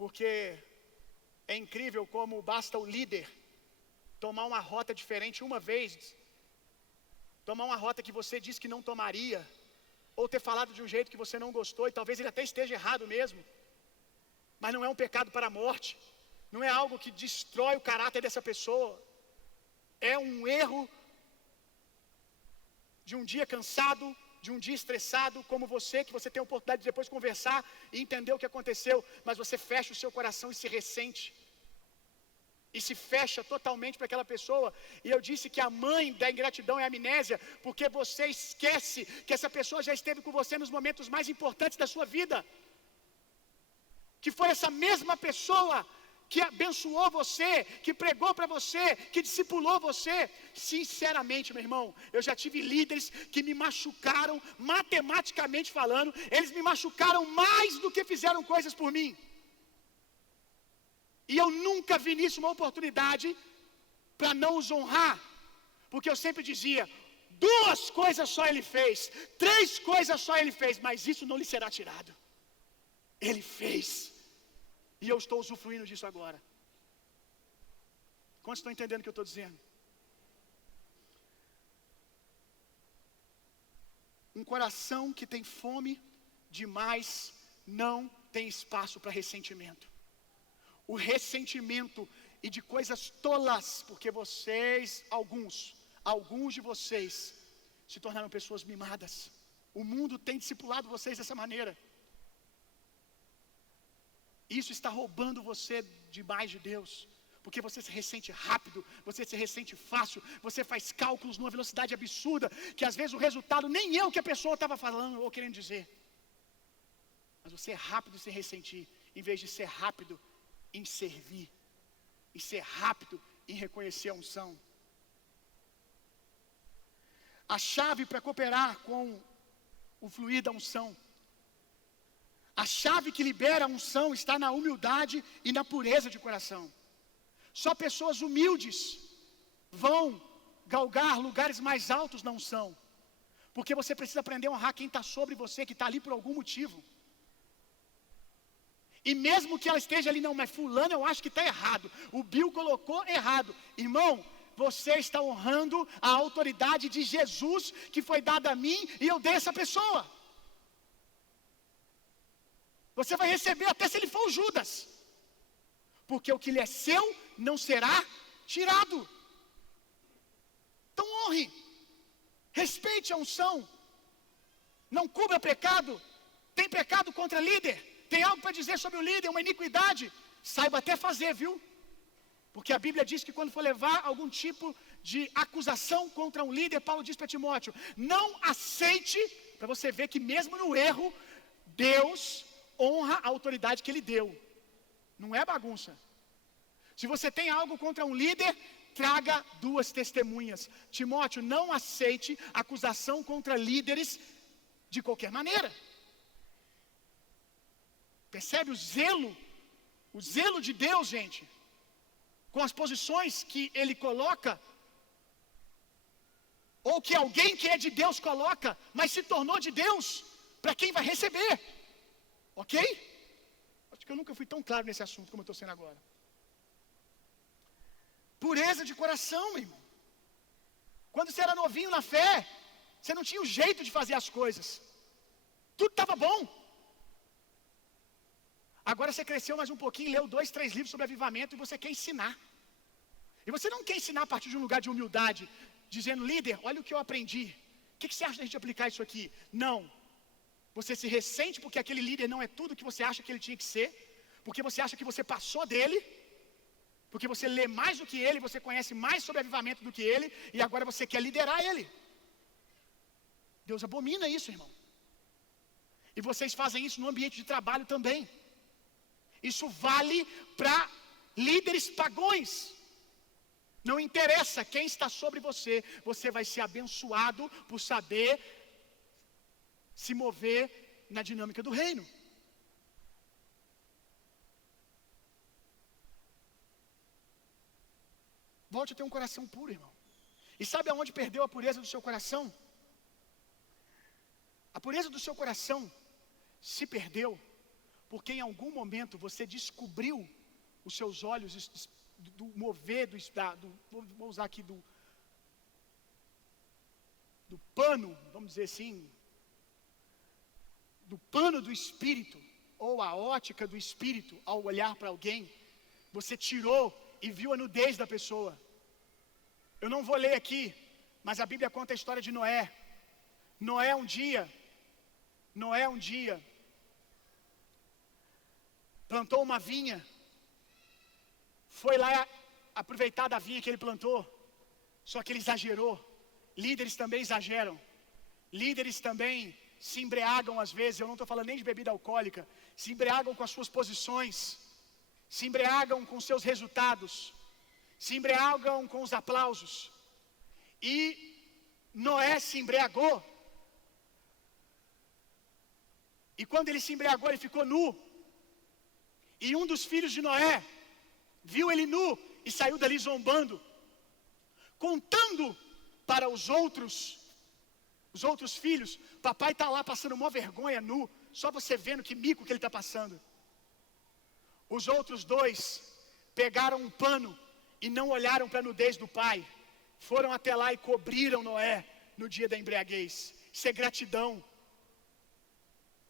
Porque é incrível como basta o líder tomar uma rota diferente uma vez, tomar uma rota que você disse que não tomaria, ou ter falado de um jeito que você não gostou, e talvez ele até esteja errado mesmo, mas não é um pecado para a morte, não é algo que destrói o caráter dessa pessoa, é um erro de um dia cansado, de um dia estressado, como você, que você tem a oportunidade de depois conversar e entender o que aconteceu, mas você fecha o seu coração e se ressente. e se fecha totalmente para aquela pessoa. E eu disse que a mãe da ingratidão é a amnésia, porque você esquece que essa pessoa já esteve com você nos momentos mais importantes da sua vida, que foi essa mesma pessoa que abençoou você, que pregou para você, que discipulou você. Sinceramente, meu irmão, eu já tive líderes que me machucaram, matematicamente falando, eles me machucaram mais do que fizeram coisas por mim. E eu nunca vi nisso uma oportunidade para não os honrar, porque eu sempre dizia: 2 coisas só ele fez, 3 coisas só ele fez, mas isso não lhe será tirado. Ele fez, e eu estou usufruindo disso agora. Quantos estão entendendo o que eu estou dizendo? Um coração que tem fome demais não tem espaço para ressentimento. O ressentimento e de coisas tolas, porque vocês, alguns de vocês, se tornaram pessoas mimadas. O mundo tem discipulado vocês dessa maneira. Isso está roubando você demais de Deus, porque você se ressente rápido, você se ressente fácil, você faz cálculos numa velocidade absurda, que às vezes o resultado nem é o que a pessoa estava falando ou querendo dizer. Mas você é rápido em se ressentir, em vez de ser rápido em servir, e ser rápido em reconhecer a unção. A chave para cooperar com o fluir da unção, a chave que libera a unção está na humildade e na pureza de coração. Só pessoas humildes vão galgar lugares mais altos na unção, porque você precisa aprender a honrar quem está sobre você, que está ali por algum motivo. E mesmo que ela esteja ali, não, mas fulano eu acho que está errado, o Bill colocou errado. Irmão, você está honrando a autoridade de Jesus que foi dada a mim e eu dei essa pessoa. Você vai receber até se ele for o Judas, porque o que lhe é seu não será tirado. Então honre, respeite a unção, não cubra pecado. Tem pecado contra líder, tem algo para dizer sobre o líder, uma iniquidade, saiba até fazer, viu? Porque a Bíblia diz que quando for levar algum tipo de acusação contra um líder, Paulo diz para Timóteo: não aceite, para você ver que mesmo no erro, Deus honra a autoridade que ele deu. Não é bagunça. Se você tem algo contra um líder, traga 2 testemunhas. Timóteo, não aceite acusação contra líderes de qualquer maneira. Percebe o zelo de Deus, gente, com as posições que ele coloca, ou que alguém que é de Deus coloca, mas se tornou de Deus para quem vai receber. Ok? Acho que eu nunca fui tão claro nesse assunto como eu estou sendo agora. Pureza de coração, meu irmão. Quando você era novinho na fé, você não tinha o jeito de fazer as coisas, tudo estava bom. Agora você cresceu mais um pouquinho, leu 2, 3 livros sobre avivamento e você quer ensinar. E você não quer ensinar a partir de um lugar de humildade, dizendo: líder, olha o que eu aprendi, o que você acha da gente aplicar isso aqui? Não. Você se ressente porque aquele líder não é tudo que você acha que ele tinha que ser, porque você acha que você passou dele, porque você lê mais do que ele, você conhece mais sobre avivamento do que ele, e agora você quer liderar ele. Deus abomina isso, irmão. E vocês fazem isso no ambiente de trabalho também. Isso vale para líderes pagões. Não interessa quem está sobre você, você vai ser abençoado por saber se mover na dinâmica do reino. Volte a ter um coração puro, irmão. E sabe aonde perdeu a pureza do seu coração? A pureza do seu coração se perdeu porque em algum momento você descobriu os seus olhos do mover, vou usar aqui do pano, vamos dizer assim, do pano do Espírito, ou a ótica do Espírito, ao olhar para alguém, você tirou e viu a nudez da pessoa. Eu não vou ler aqui, mas a Bíblia conta a história de Noé. Noé um dia plantou uma vinha, foi lá aproveitar da vinha que ele plantou. Só que ele exagerou. Líderes também exageram. Líderes também se embriagam às vezes. Eu não estou falando nem de bebida alcoólica. Se embriagam com as suas posições. Se embriagam com seus resultados. Se embriagam com os aplausos. E Noé se embriagou. E quando ele se embriagou, ele ficou nu. E um dos filhos de Noé viu ele nu e saiu dali zombando, contando para os outros filhos: papai está lá passando uma vergonha nu, só você vendo que mico que ele está passando. Os outros dois pegaram um pano e não olharam para a nudez do pai, foram até lá e cobriram Noé no dia da embriaguez. Isso é gratidão.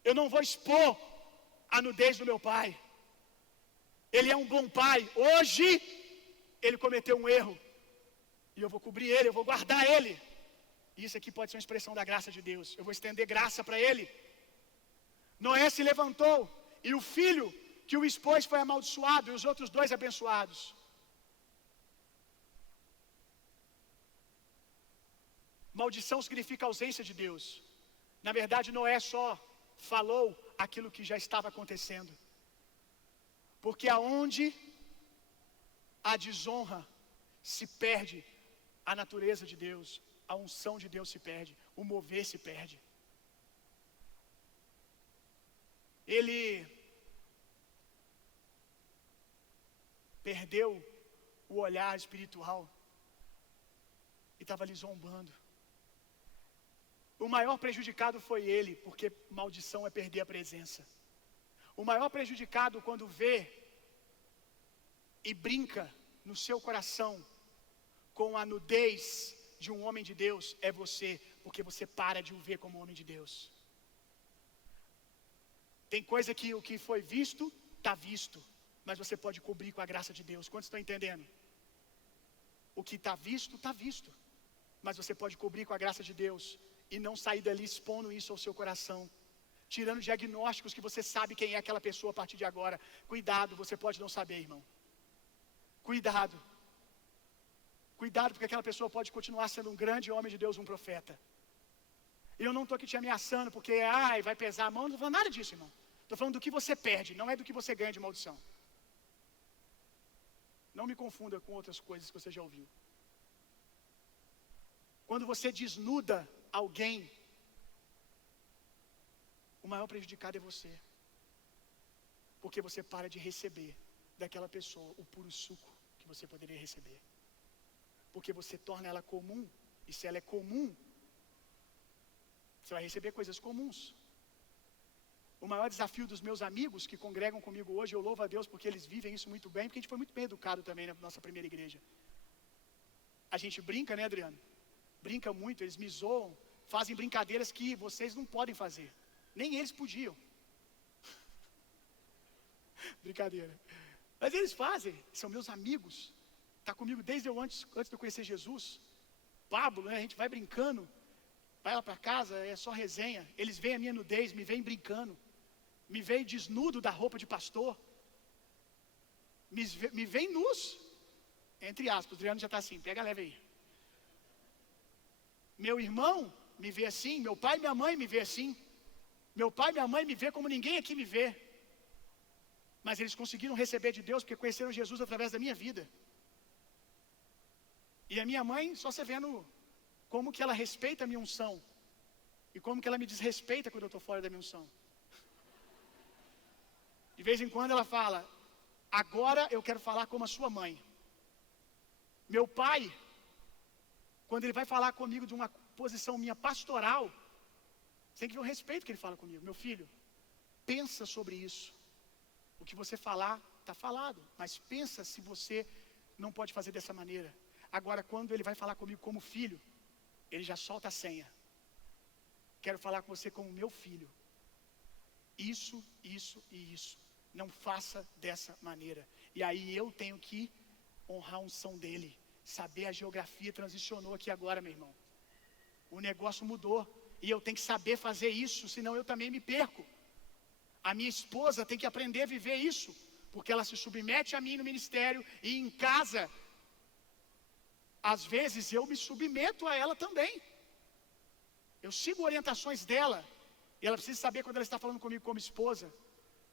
Eu não vou expor a nudez do meu pai. Ele é um bom pai. Hoje ele cometeu um erro e eu vou cobrir ele, eu vou guardar ele. Isso aqui pode ser uma expressão da graça de Deus. Eu vou estender graça para ele. Noé se levantou e o filho que o expôs foi amaldiçoado e os outros dois abençoados. Maldição significa ausência de Deus. Na verdade, Noé só falou aquilo que já estava acontecendo. Porque aonde a desonra se perde, a natureza de Deus, a unção de Deus se perde, o mover se perde. Ele perdeu o olhar espiritual e estava ali zombando. O maior prejudicado foi ele, porque maldição é perder a presença. O maior prejudicado quando vê e brinca no seu coração com a nudez de um homem de Deus é você, porque você para de o ver como homem de Deus. Tem coisa que o que foi visto, está visto, mas você pode cobrir com a graça de Deus. Quantos estão entendendo? O que está visto, mas você pode cobrir com a graça de Deus e não sair dali expondo isso ao seu coração, tirando diagnósticos que você sabe quem é aquela pessoa a partir de agora. Cuidado, você pode não saber, irmão. Cuidado, porque aquela pessoa pode continuar sendo um grande homem de Deus, um profeta. E eu não estou aqui te ameaçando porque vai pesar a mão, não estou falando nada disso, irmão. Estou falando do que você perde, não é do que você ganha de maldição. Não me confunda com outras coisas que você já ouviu. Quando você desnuda alguém, o maior prejudicado é você. Porque você para de receber daquela pessoa o puro suco que você poderia receber. Porque você torna ela comum, e se ela é comum, você vai receber coisas comuns. O maior desafio dos meus amigos que congregam comigo hoje, eu louvo a Deus porque eles vivem isso muito bem, porque a gente foi muito bem educado também na nossa primeira igreja. A gente brinca, né, Adriano? Brinca muito, eles me zoam, fazem brincadeiras que vocês não podem fazer. Nem eles podiam. Brincadeira. Mas eles fazem, são meus amigos. Está comigo desde antes de eu conhecer Jesus. Pablo, né? A gente vai brincando, vai lá para casa, é só resenha. Eles veem a minha nudez, me veem brincando. Me veem desnudo da roupa de pastor. Me veem nus. Entre aspas, o Adriano já está assim, pega leve aí. Meu irmão me vê assim, meu pai e minha mãe me vê assim. Meu pai e minha mãe me vê como ninguém aqui me vê. Mas eles conseguiram receber de Deus porque conheceram Jesus através da minha vida. E a minha mãe só se vendo como que ela respeita a minha unção e como que ela me desrespeita quando eu estou fora da minha unção. De vez em quando ela fala: agora eu quero falar como a sua mãe. Meu pai, quando ele vai falar comigo de uma posição minha pastoral, você tem que ver o respeito que ele fala comigo. Meu filho, pensa sobre isso. O que você falar, está falado, mas pensa se você não pode fazer dessa maneira. Agora, quando ele vai falar comigo como filho, ele já solta a senha. Quero falar com você como meu filho. Isso e isso. Não faça dessa maneira. E aí eu tenho que honrar a unção dele. Saber a geografia transicionou aqui agora, meu irmão. O negócio mudou. E eu tenho que saber fazer isso, senão eu também me perco. A minha esposa tem que aprender a viver isso. Porque ela se submete a mim no ministério e em casa Às vezes eu me submeto a ela também. Eu sigo orientações dela. E ela precisa saber quando ela está falando comigo como esposa.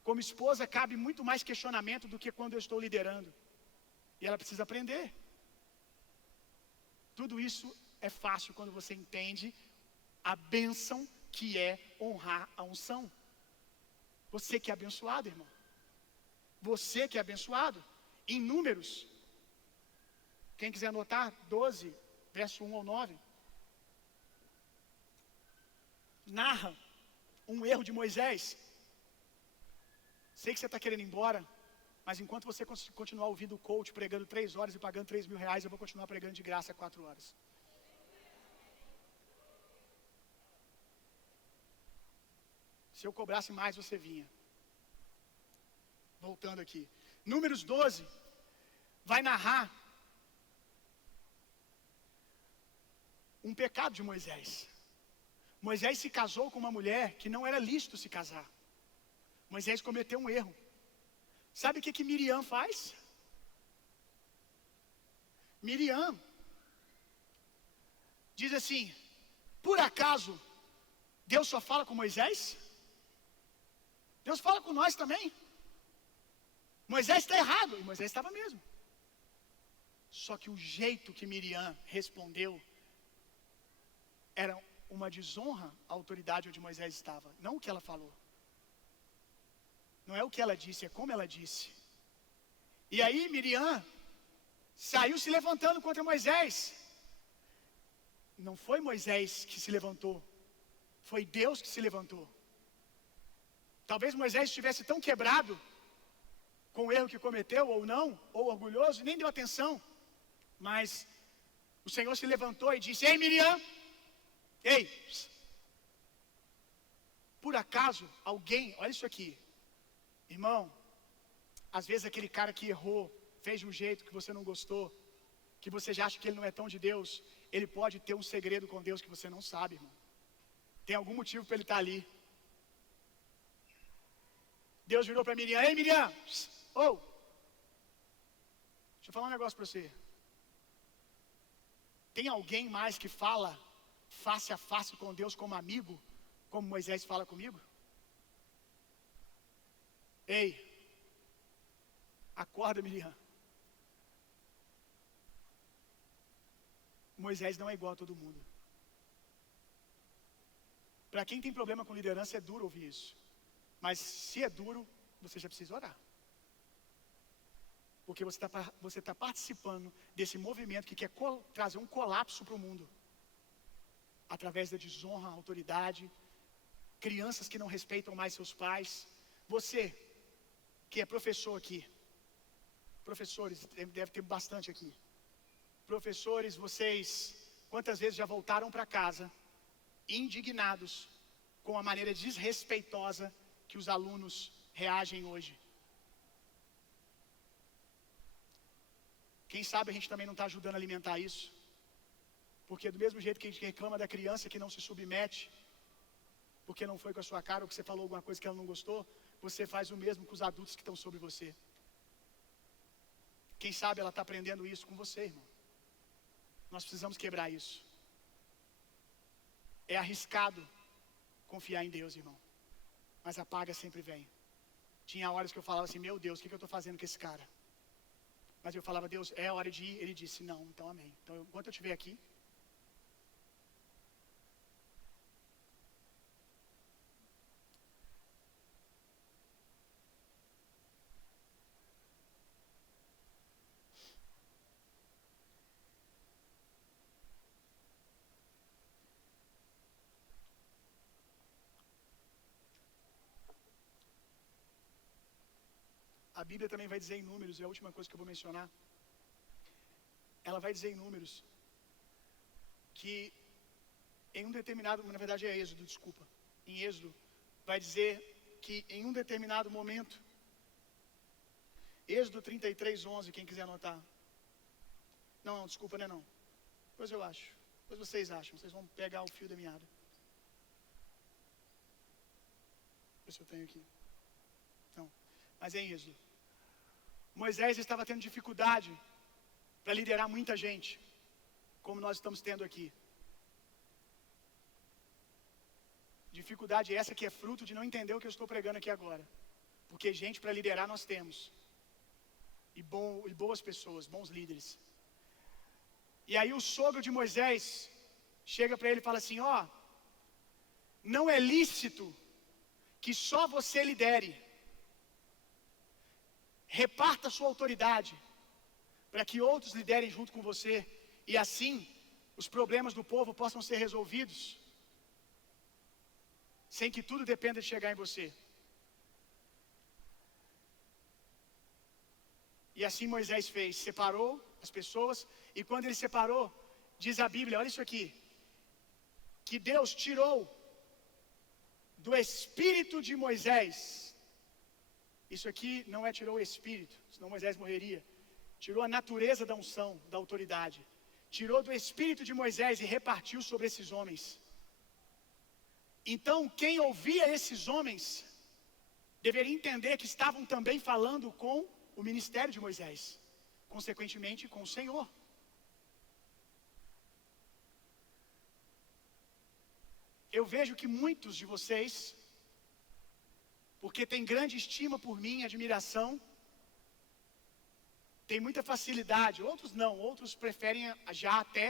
Como esposa, cabe muito mais questionamento do que quando eu estou liderando. E ela precisa aprender. Tudo isso é fácil quando você entende a bênção que é honrar a unção. Você que é abençoado, irmão. Você que é abençoado. Em Números, quem quiser anotar, 12, verso 1 ao 9. Narra um erro de Moisés. Sei que você está querendo ir embora, mas enquanto você continuar ouvindo o coach pregando 3 horas e pagando 3.000 reais, eu vou continuar pregando de graça 4 horas. Se eu cobrasse mais, você vinha. Voltando aqui. Números 12 vai narrar um pecado de Moisés. Moisés se casou com uma mulher que não era lícito se casar. Moisés cometeu um erro. Sabe o que Miriam faz? Miriam diz assim: por acaso Deus só fala com Moisés? Deus fala com nós também. Moisés está errado, e Moisés estava mesmo. Só que o jeito que Miriam respondeu era uma desonra à autoridade onde Moisés estava. Não o que ela falou. Não é o que ela disse, é como ela disse. E aí Miriam saiu se levantando contra Moisés. Não foi Moisés que se levantou, foi Deus que se levantou. Talvez Moisés estivesse tão quebrado com o erro que cometeu, ou não, ou orgulhoso, nem deu atenção. Mas o Senhor se levantou e disse: ei, Miriam, ei, por acaso alguém, olha isso aqui, irmão, às vezes aquele cara que errou, fez de um jeito que você não gostou, que você já acha que ele não é tão de Deus, ele pode ter um segredo com Deus que você não sabe, irmão. Tem algum motivo para ele estar ali. Deus virou para Miriam: ei, Miriam, deixa eu falar um negócio para você. Tem alguém mais que fala face a face com Deus como amigo, como Moisés fala comigo? Ei, acorda, Miriam. Moisés não é igual a todo mundo. Para quem tem problema com liderança, é duro ouvir isso. Mas se é duro, você já precisa orar. Porque você tá participando desse movimento que quer trazer um colapso para o mundo. Através da desonra à autoridade, crianças que não respeitam mais seus pais. Você, que é professor aqui, professores, deve ter bastante aqui. Professores, vocês, quantas vezes já voltaram para casa indignados com a maneira desrespeitosa que os alunos reagem hoje? Quem sabe a gente também não está ajudando a alimentar isso? Porque do mesmo jeito que a gente reclama da criança que não se submete, porque não foi com a sua cara ou que você falou alguma coisa que ela não gostou, você faz o mesmo com os adultos que estão sobre você. Quem sabe ela está aprendendo isso com você, irmão. Nós precisamos quebrar isso. É arriscado confiar em Deus, irmão, mas a paga sempre vem. Tinha horas que eu falava assim: meu Deus, o que eu estou fazendo com esse cara? Mas eu falava: Deus, é hora de ir. Ele disse: não, então amém. Então enquanto eu estiver aqui, a Bíblia também vai dizer em Números, é a última coisa que eu vou mencionar. Ela vai dizer em Números que em um determinado, na verdade é Êxodo, desculpa. Em Êxodo vai dizer que em um determinado momento, Êxodo 33:11, quem quiser anotar. Não, desculpa, não é não. Depois eu acho. Depois vocês acham, vocês vão pegar o fio da meada. Deixa eu ver se eu tenho aqui. Não, mas é em Êxodo. Moisés estava tendo dificuldade para liderar muita gente. como nós estamos tendo aqui. Dificuldade essa que é fruto de não entender o que eu estou pregando aqui agora. Porque gente para liderar nós temos. E boas pessoas, bons líderes. E aí o sogro de Moisés chega para ele e fala assim: ó, não é lícito que só você lidere. Reparta sua autoridade para que outros liderem junto com você, e assim os problemas do povo possam ser resolvidos, sem que tudo dependa de chegar em você. E assim Moisés fez, separou as pessoas, e quando ele separou, diz a Bíblia, olha isso aqui, que Deus tirou do espírito de Moisés, isso aqui não é tirou o espírito, senão Moisés morreria, tirou a natureza da unção, da autoridade, tirou do espírito de Moisés e repartiu sobre esses homens. Então, quem ouvia esses homens, deveria entender que estavam também falando com o ministério de Moisés, consequentemente com o Senhor. Eu vejo que muitos de vocês, porque têm grande estima por mim, admiração, têm muita facilidade, outros não, outros preferem já até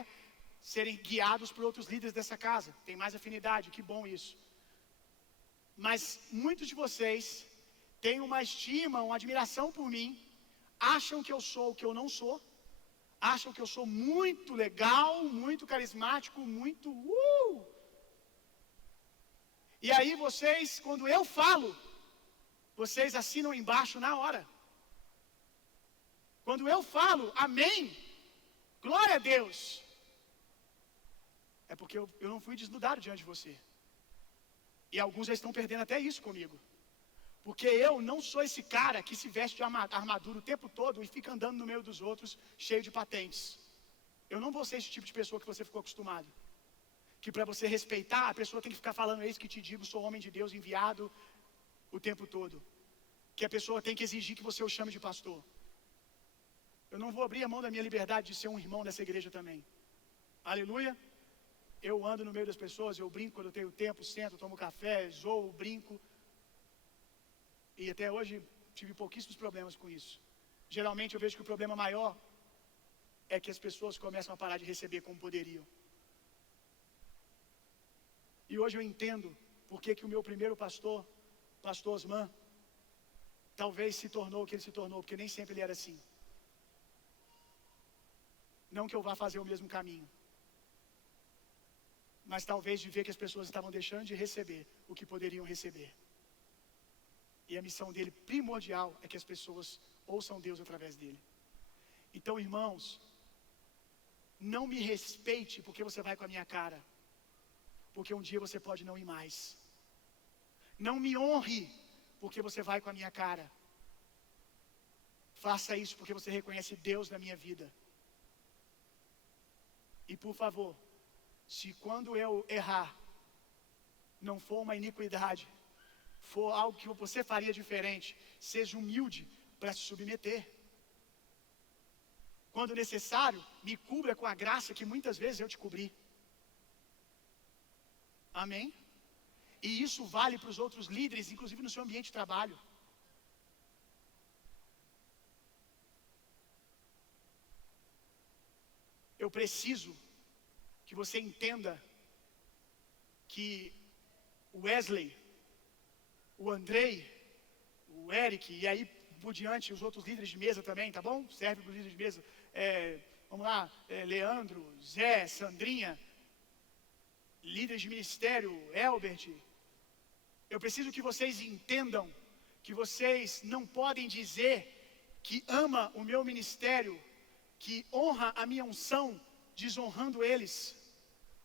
serem guiados por outros líderes dessa casa, tem mais afinidade, que bom isso. Mas muitos de vocês têm uma estima, uma admiração por mim, acham que eu sou o que eu não sou, acham que eu sou muito legal, muito carismático, muito E aí vocês, quando eu falo, vocês assinam embaixo na hora. Quando eu falo, amém, glória a Deus, é porque eu não fui desnudado diante de você. E alguns já estão perdendo até isso comigo. Porque eu não sou esse cara que se veste de armadura o tempo todo e fica andando no meio dos outros cheio de patentes. Eu não vou ser esse tipo de pessoa que você ficou acostumado. Que para você respeitar, a pessoa tem que ficar falando: eis que te digo, sou homem de Deus enviado o tempo todo. Que a pessoa tem que exigir que você o chame de pastor. Eu não vou abrir a mão da minha liberdade de ser um irmão dessa igreja também. Aleluia. Eu ando no meio das pessoas, eu brinco quando eu tenho tempo, sento, tomo café, zoo, brinco. E até hoje tive pouquíssimos problemas com isso. Geralmente eu vejo que o problema maior é que as pessoas começam a parar de receber como poderiam. E hoje eu entendo por que o meu primeiro pastor, pastor Osman, talvez se tornou o que ele se tornou, porque nem sempre ele era assim. Não que eu vá fazer o mesmo caminho, mas talvez de ver que as pessoas estavam deixando de receber o que poderiam receber. E a missão dele primordial é que as pessoas ouçam Deus através dele. Então, irmãos, não me respeite porque você vai com a minha cara, porque um dia você pode não ir mais. Não me honre porque você vai com a minha cara. Faça isso porque você reconhece Deus na minha vida. E por favor, se quando eu errar, não for uma iniquidade, for algo que você faria diferente, seja humilde para se submeter. Quando necessário, me cubra com a graça que muitas vezes eu te cobri. Amém? E isso vale para os outros líderes, inclusive no seu ambiente de trabalho. Eu preciso que você entenda que o Wesley, o Andrei, o Eric, e aí por diante os outros líderes de mesa também, tá bom? Serve para os líderes de mesa. Vamos lá, Leandro, Zé, Sandrinha, líderes de ministério, Elbert. Eu preciso que vocês entendam que vocês não podem dizer que ama o meu ministério, que honra a minha unção, desonrando eles,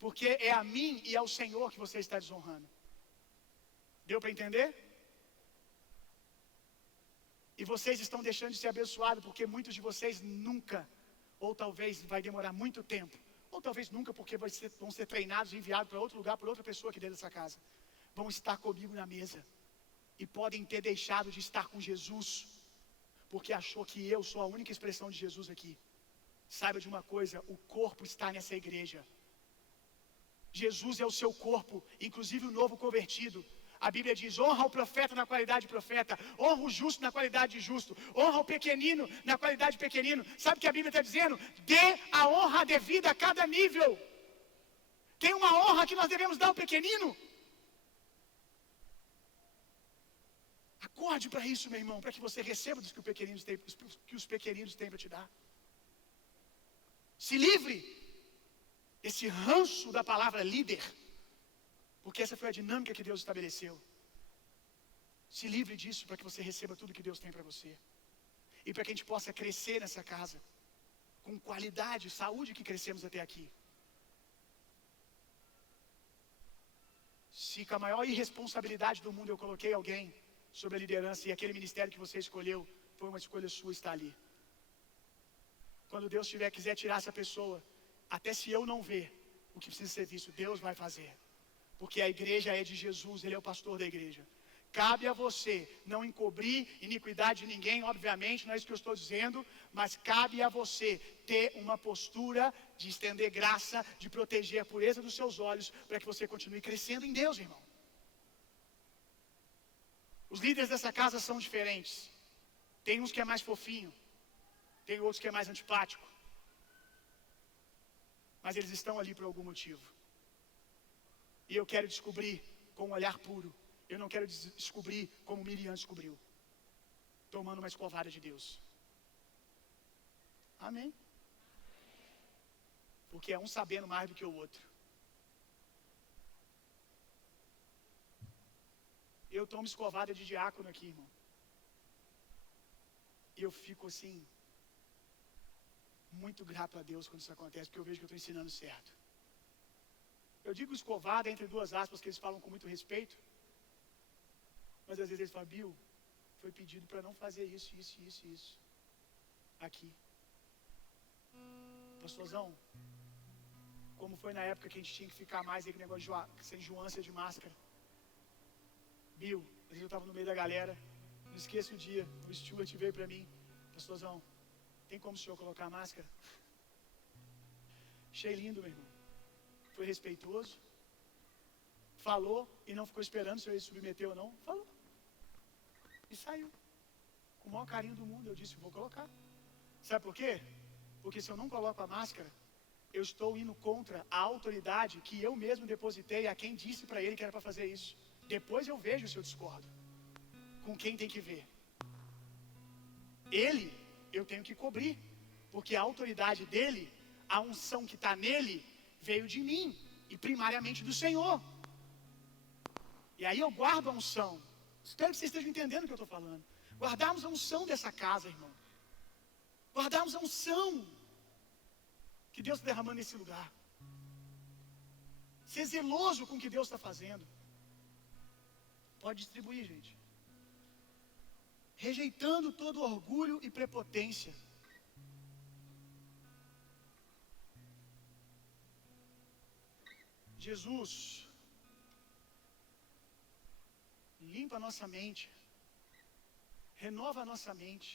porque é a mim e ao Senhor que você está desonrando. Deu para entender? E vocês estão deixando de ser abençoados, porque muitos de vocês nunca, ou talvez vai demorar muito tempo, ou talvez nunca, porque vão ser treinados e enviados para outro lugar, por outra pessoa aqui dentro dessa casa, vão estar comigo na mesa, e podem ter deixado de estar com Jesus, porque achou que eu sou a única expressão de Jesus aqui. Saiba de uma coisa, o corpo está nessa igreja. Jesus é o seu corpo, inclusive o novo convertido. A Bíblia diz: honra o profeta na qualidade de profeta, honra o justo na qualidade de justo, honra o pequenino na qualidade de pequenino. Sabe o que a Bíblia está dizendo? Dê a honra devida a cada nível. Tem uma honra que nós devemos dar ao pequenino. Acorde para isso, meu irmão, para que você receba dos que os pequeninos têm para te dar. Se livre desse ranço da palavra líder, porque essa foi a dinâmica que Deus estabeleceu. Se livre disso para que você receba tudo que Deus tem para você. E para que a gente possa crescer nessa casa com qualidade, saúde que crescemos até aqui. Se com a maior irresponsabilidade do mundo eu coloquei alguém sobre a liderança e aquele ministério que você escolheu foi uma escolha sua estar ali. Quando Deus quiser tirar essa pessoa, até se eu não ver o que precisa ser visto, Deus vai fazer. Porque a igreja é de Jesus, Ele é o pastor da igreja. Cabe a você não encobrir iniquidade de ninguém, obviamente, não é isso que eu estou dizendo, mas cabe a você ter uma postura de estender graça, de proteger a pureza dos seus olhos, para que você continue crescendo em Deus, irmão. Os líderes dessa casa são diferentes. Tem uns que é mais fofinho, tem outros que é mais antipático. Mas eles estão ali por algum motivo. E eu quero descobrir com um olhar puro. Eu não quero descobrir como Miriam descobriu, tomando uma escovada de Deus. Amém? Porque é um sabendo mais do que o outro. Eu tomo escovada de diácono aqui, irmão. E eu fico assim, muito grato a Deus quando isso acontece, porque eu vejo que eu estou ensinando certo. Eu digo escovada entre duas aspas, que eles falam com muito respeito. Mas às vezes eles falam: Bill, foi pedido para não fazer isso. Aqui. Pastorzão, como foi na época que a gente tinha que ficar mais aquele negócio de sem enjoância de máscara. Bill, às vezes eu estava no meio da galera, não esqueço o dia, o Stuart veio para mim: Pastorzão, tem como o senhor colocar a máscara? Achei lindo, meu irmão. Foi respeitoso, falou e não ficou esperando se eu ia submeter ou não. Falou e saiu com o maior carinho do mundo. Eu disse: vou colocar. Sabe por quê? Porque se eu não coloco a máscara, eu estou indo contra a autoridade que eu mesmo depositei a quem disse para ele que era para fazer isso. Depois eu vejo se eu discordo com quem tem que ver. Ele eu tenho que cobrir, porque a autoridade dele, a unção que está nele, veio de mim e primariamente do Senhor. E aí eu guardo a unção. Espero que vocês estejam entendendo o que eu estou falando. Guardarmos a unção dessa casa, irmão. Guardarmos a unção que Deus está derramando nesse lugar. Ser zeloso com o que Deus está fazendo. Pode distribuir, gente. Rejeitando todo orgulho e prepotência. Jesus limpa a nossa mente, renova a nossa mente,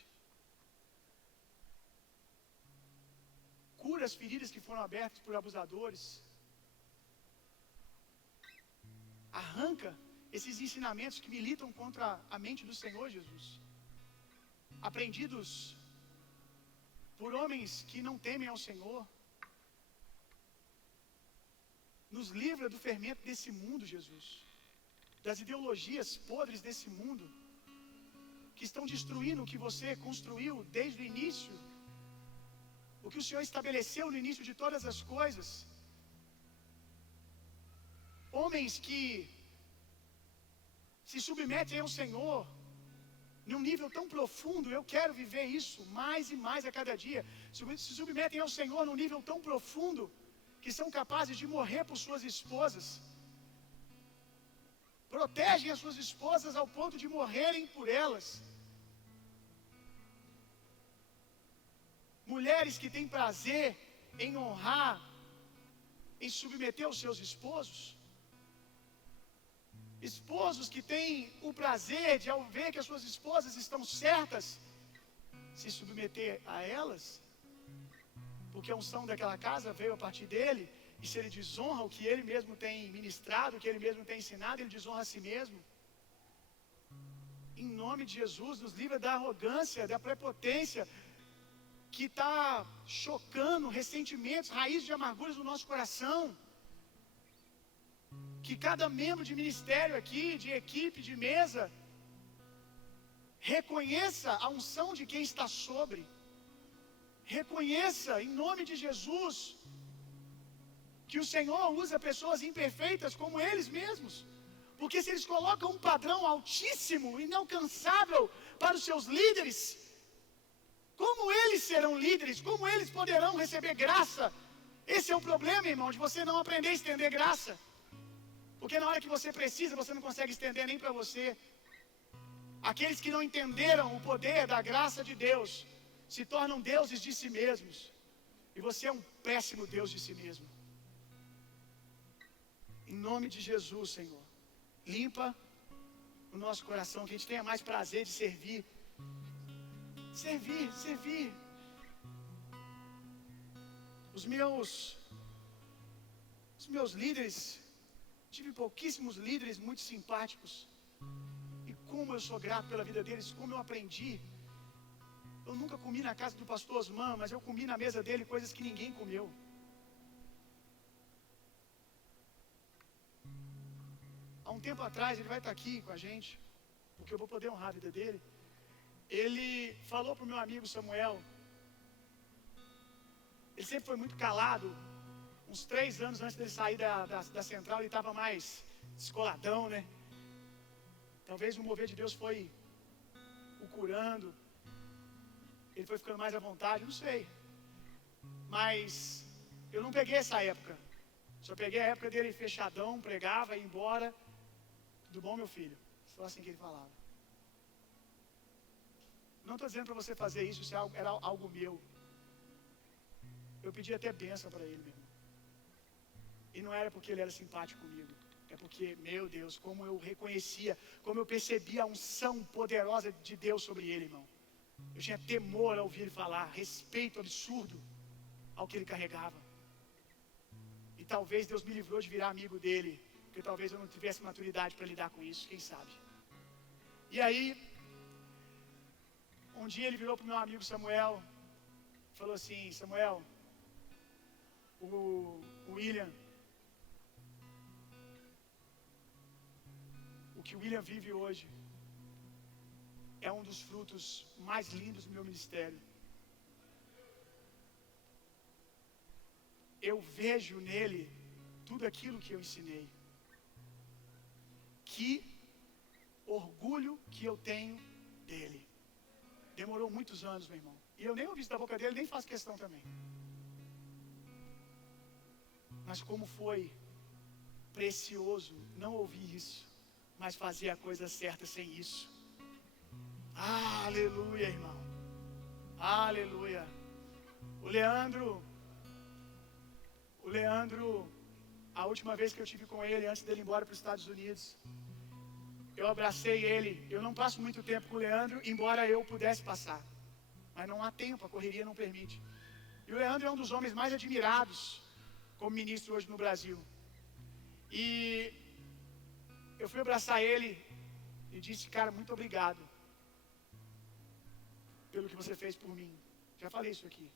cura as feridas que foram abertas por abusadores, arranca esses ensinamentos que militam contra a mente do Senhor Jesus, aprendidos por homens que não temem ao Senhor. Nos livra do fermento desse mundo, Jesus, das ideologias podres desse mundo, que estão destruindo o que você construiu desde o início, o que o Senhor estabeleceu no início de todas as coisas. Homens que se submetem ao Senhor num nível tão profundo. Eu quero viver isso mais e mais a cada dia. Se submetem ao Senhor num nível tão profundo que são capazes de morrer por suas esposas, protegem as suas esposas ao ponto de morrerem por elas. Mulheres que têm prazer em honrar, em submeter os seus esposos. Esposos que têm o prazer de, ao ver que as suas esposas estão certas, se submeter a elas. porque a unção daquela casa veio a partir dele, e se ele desonra o que ele mesmo tem ministrado, o que ele mesmo tem ensinado, ele desonra a si mesmo. Em nome de Jesus, nos livra da arrogância, da prepotência, que está chocando ressentimentos, raízes de amarguras no nosso coração. Que cada membro de ministério aqui, de equipe, de mesa, reconheça a unção de quem está sobre. Reconheça, em nome de Jesus, que o Senhor usa pessoas imperfeitas como eles mesmos. Porque se eles colocam um padrão altíssimo, inalcançável para os seus líderes, como eles serão líderes? Como eles poderão receber graça? Esse é o problema, irmão, de você não aprender a estender graça. Porque na hora que você precisa, você não consegue estender nem para você. Aqueles que não entenderam o poder da graça de Deus se tornam deuses de si mesmos. E você é um péssimo Deus de si mesmo. Em nome de Jesus, Senhor, limpa o nosso coração, que a gente tenha mais prazer de servir. Servir. Os meus líderes, tive pouquíssimos líderes muito simpáticos. E como eu sou grato pela vida deles, como eu aprendi. Eu nunca comi na casa do pastor Osman, mas eu comi na mesa dele coisas que ninguém comeu. Há um tempo atrás, ele vai estar aqui com a gente, porque eu vou poder honrar a vida dele. Ele falou para o meu amigo Samuel. Ele sempre foi muito calado. Uns 3 anos antes dele sair da central, ele estava mais descoladão, né? Talvez o mover de Deus foi o curando. Ele foi ficando mais à vontade, não sei. Mas eu não peguei essa época. Só peguei a época dele fechadão, pregava, ia embora. Tudo bom, meu filho? Só assim que ele falava. Não estou dizendo para você fazer isso, isso era algo meu. Eu pedi até bênção para ele, meu irmão. E não era porque ele era simpático comigo. É porque, meu Deus, como eu reconhecia, como eu percebia a unção poderosa de Deus sobre ele, irmão. Eu tinha temor ao ouvir ele falar, respeito absurdo ao que ele carregava. E talvez Deus me livrou de virar amigo dele, porque talvez eu não tivesse maturidade para lidar com isso, quem sabe. E aí, um dia ele virou para o meu amigo Samuel, falou assim: Samuel, o William, o que o William vive hoje é um dos frutos mais lindos do meu ministério. Eu vejo nele tudo aquilo que eu ensinei. Que orgulho que eu tenho dele. Demorou muitos anos, meu irmão. E eu nem ouvi isso da boca dele, nem faço questão também. Mas como foi precioso não ouvir isso, mas fazer a coisa certa sem isso. Aleluia, irmão. Aleluia. O Leandro, a última vez que eu estive com ele, antes dele ir embora para os Estados Unidos, eu abracei ele. Eu não passo muito tempo com o Leandro, embora eu pudesse passar. Mas não há tempo, a correria não permite. E o Leandro é um dos homens mais admirados como ministro hoje no Brasil. E eu fui abraçar ele e disse: cara, muito obrigado pelo que você fez por mim. Já falei isso aqui.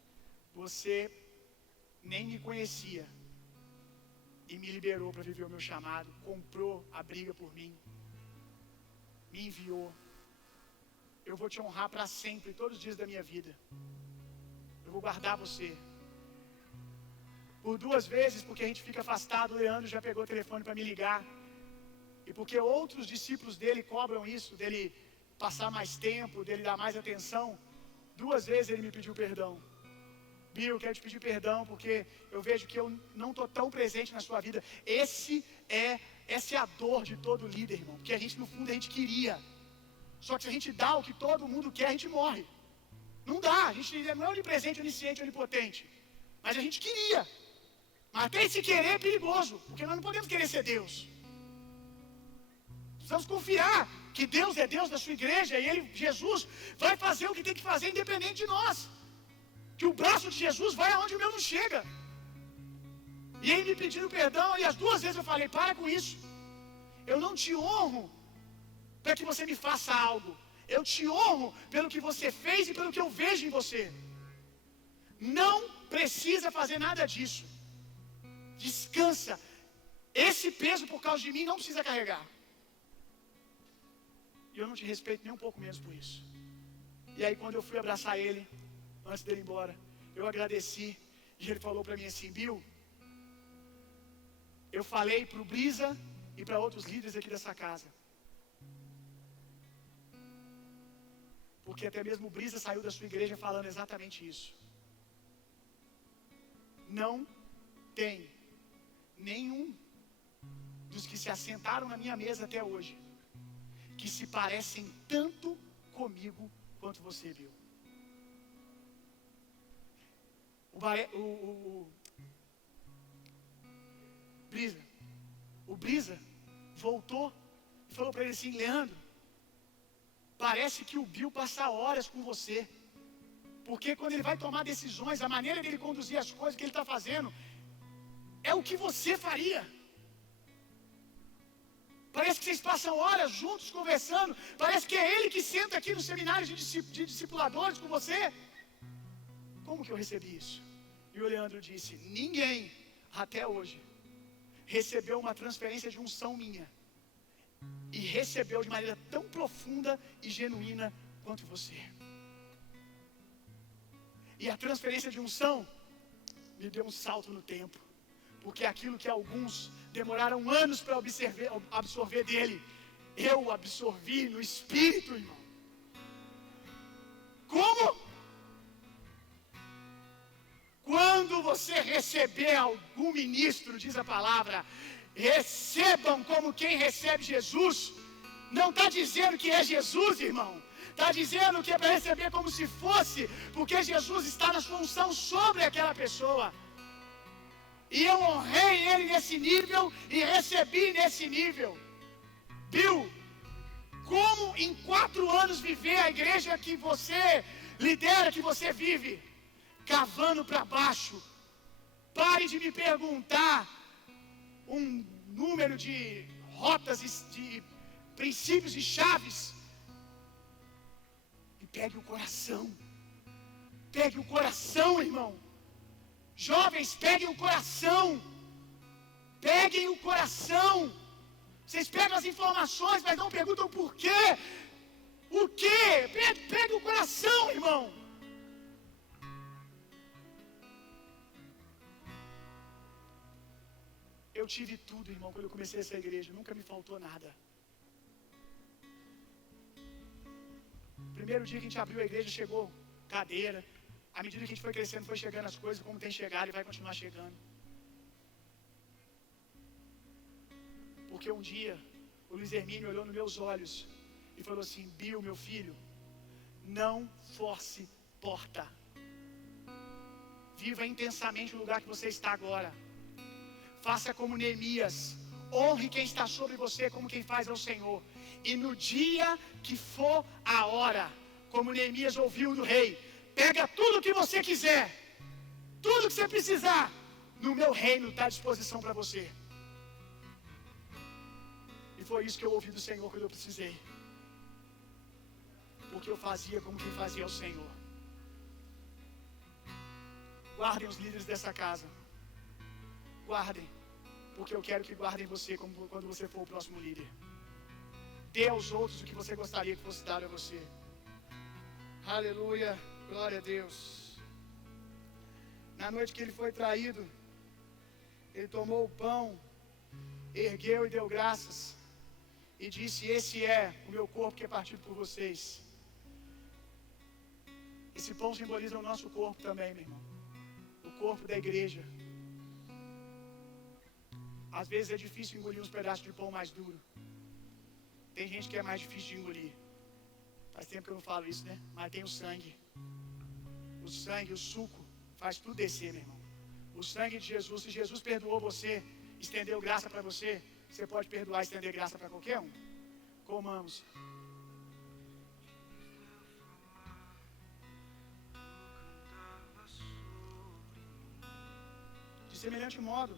Você nem me conhecia e me liberou para viver o meu chamado, comprou a briga por mim, me enviou. Eu vou te honrar para sempre, todos os dias da minha vida. Eu vou guardar você. Por 2 vezes, porque a gente fica afastado, o Leandro já pegou o telefone para me ligar. E porque outros discípulos dele cobram isso, dele passar mais tempo, dele dar mais atenção, 2 vezes ele me pediu perdão. Bill, eu quero te pedir perdão porque eu vejo que eu não estou tão presente na sua vida. Essa é a dor de todo líder, irmão. Porque a gente, no fundo, a gente queria. Só que se a gente dá o que todo mundo quer, a gente morre. Não dá, a gente não é onipresente, onisciente, onipotente. Mas a gente queria. Mas até esse querer é perigoso, porque nós não podemos querer ser Deus. Precisamos confiar que Deus é Deus da sua igreja e Ele, Jesus, vai fazer o que tem que fazer independente de nós. que o braço de Jesus vai aonde o meu não chega. E ele me pedindo perdão, e as 2 vezes eu falei: para com isso. Eu não te honro para que você me faça algo. Eu te honro pelo que você fez e pelo que eu vejo em você. Não precisa fazer nada disso. Descansa. Esse peso por causa de mim não precisa carregar. E eu não te respeito nem um pouco menos por isso. E aí quando eu fui abraçar ele, antes dele ir embora, eu agradeci. E ele falou para mim assim: Bill, eu falei pro Brisa e para outros líderes aqui dessa casa, porque até mesmo o Brisa saiu da sua igreja falando exatamente isso. Não tem nenhum dos que se assentaram na minha mesa até hoje que se parecem tanto comigo quanto você, viu? O Brisa voltou e falou para ele assim: Leandro, parece que o Bill passa horas com você, porque quando ele vai tomar decisões, a maneira dele conduzir as coisas que ele está fazendo é o que você faria. Parece que vocês passam horas juntos conversando. Parece que é ele que senta aqui no seminário de discipuladores com você. Como que eu recebi isso? E o Leandro disse: ninguém até hoje recebeu uma transferência de unção minha e recebeu de maneira tão profunda e genuína quanto você. E a transferência de unção me deu um salto no tempo, porque aquilo que alguns demoraram anos para absorver dele, eu absorvi no Espírito, irmão. Como? Quando você receber algum ministro, diz a palavra, recebam como quem recebe Jesus. Não está dizendo que é Jesus, irmão. Está dizendo que é para receber como se fosse, porque Jesus está na sua unção sobre aquela pessoa. E eu honrei ele nesse nível e recebi nesse nível. Bill, como em 4 anos viver a igreja que você lidera, que você vive? Cavando para baixo. Pare de me perguntar um número de rotas, de princípios e chaves. E pegue o coração. Pegue o coração, irmão. Jovens, peguem o coração. Peguem o coração. Vocês pegam as informações, mas não perguntam por quê. O quê? Pegue o coração, irmão. Eu tive tudo, irmão, quando eu comecei essa igreja. Nunca me faltou nada. Primeiro dia que a gente abriu a igreja, chegou cadeira. À medida que a gente foi crescendo, foi chegando as coisas, como tem chegado e vai continuar chegando. Porque um dia, o Luiz Hermínio olhou nos meus olhos e falou assim: Bill, meu filho, não force porta. Viva intensamente o lugar que você está agora. Faça como Neemias. Honre quem está sobre você como quem faz ao Senhor. E no dia que for a hora, como Neemias ouviu do rei, pega tudo que você quiser, tudo que você precisar, no meu reino está à disposição para você. E foi isso que eu ouvi do Senhor quando eu precisei, porque eu fazia como quem fazia ao Senhor. Guardem os líderes dessa casa, guardem, porque eu quero que guardem você como quando você for o próximo líder. Dê aos outros o que você gostaria que fosse dado a você. Aleluia. Glória a Deus. Na noite que ele foi traído, ele tomou o pão, ergueu e deu graças, e disse: esse é o meu corpo que é partido por vocês. Esse pão simboliza o nosso corpo também, meu irmão. O corpo da igreja. Às vezes é difícil engolir uns pedaços de pão mais duro. Tem gente que é mais difícil de engolir. Faz tempo que eu não falo isso, né? Mas tem o sangue. O sangue, o suco, faz tudo descer, meu irmão. O sangue de Jesus, se Jesus perdoou você, estendeu graça para você, você pode perdoar e estender graça para qualquer um. Comamos. semelhante modo,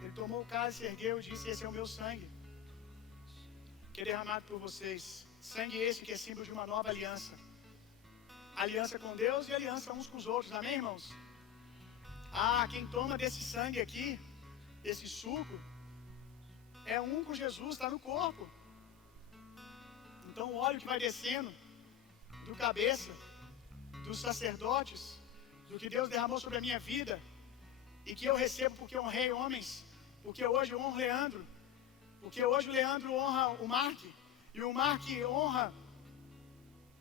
ele tomou o cálice, ergueu e disse: esse é o meu sangue, que é derramado por vocês. Sangue esse que é símbolo de uma nova aliança. Aliança com Deus e aliança uns com os outros. Amém, irmãos? Quem toma desse sangue aqui, esse suco, é um com Jesus, está no corpo. Então o óleo que vai descendo do cabeça, dos sacerdotes, do que Deus derramou sobre a minha vida, e que eu recebo porque honrei homens, porque hoje eu honro Leandro, porque hoje o Leandro honra o Mark, e o Mark honra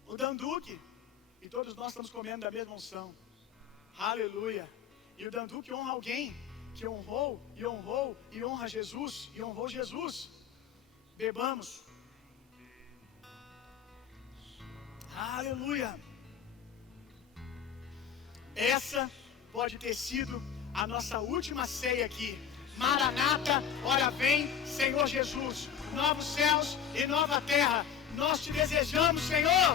o Danduque, e todos nós estamos comendo da mesma unção. Aleluia. E o Danduque honra alguém que honrou e honra Jesus e honrou Jesus. Bebamos. Aleluia. Essa pode ter sido a nossa última ceia aqui. Maranata, ora vem, Senhor Jesus. Novos céus e nova terra, nós te desejamos, Senhor.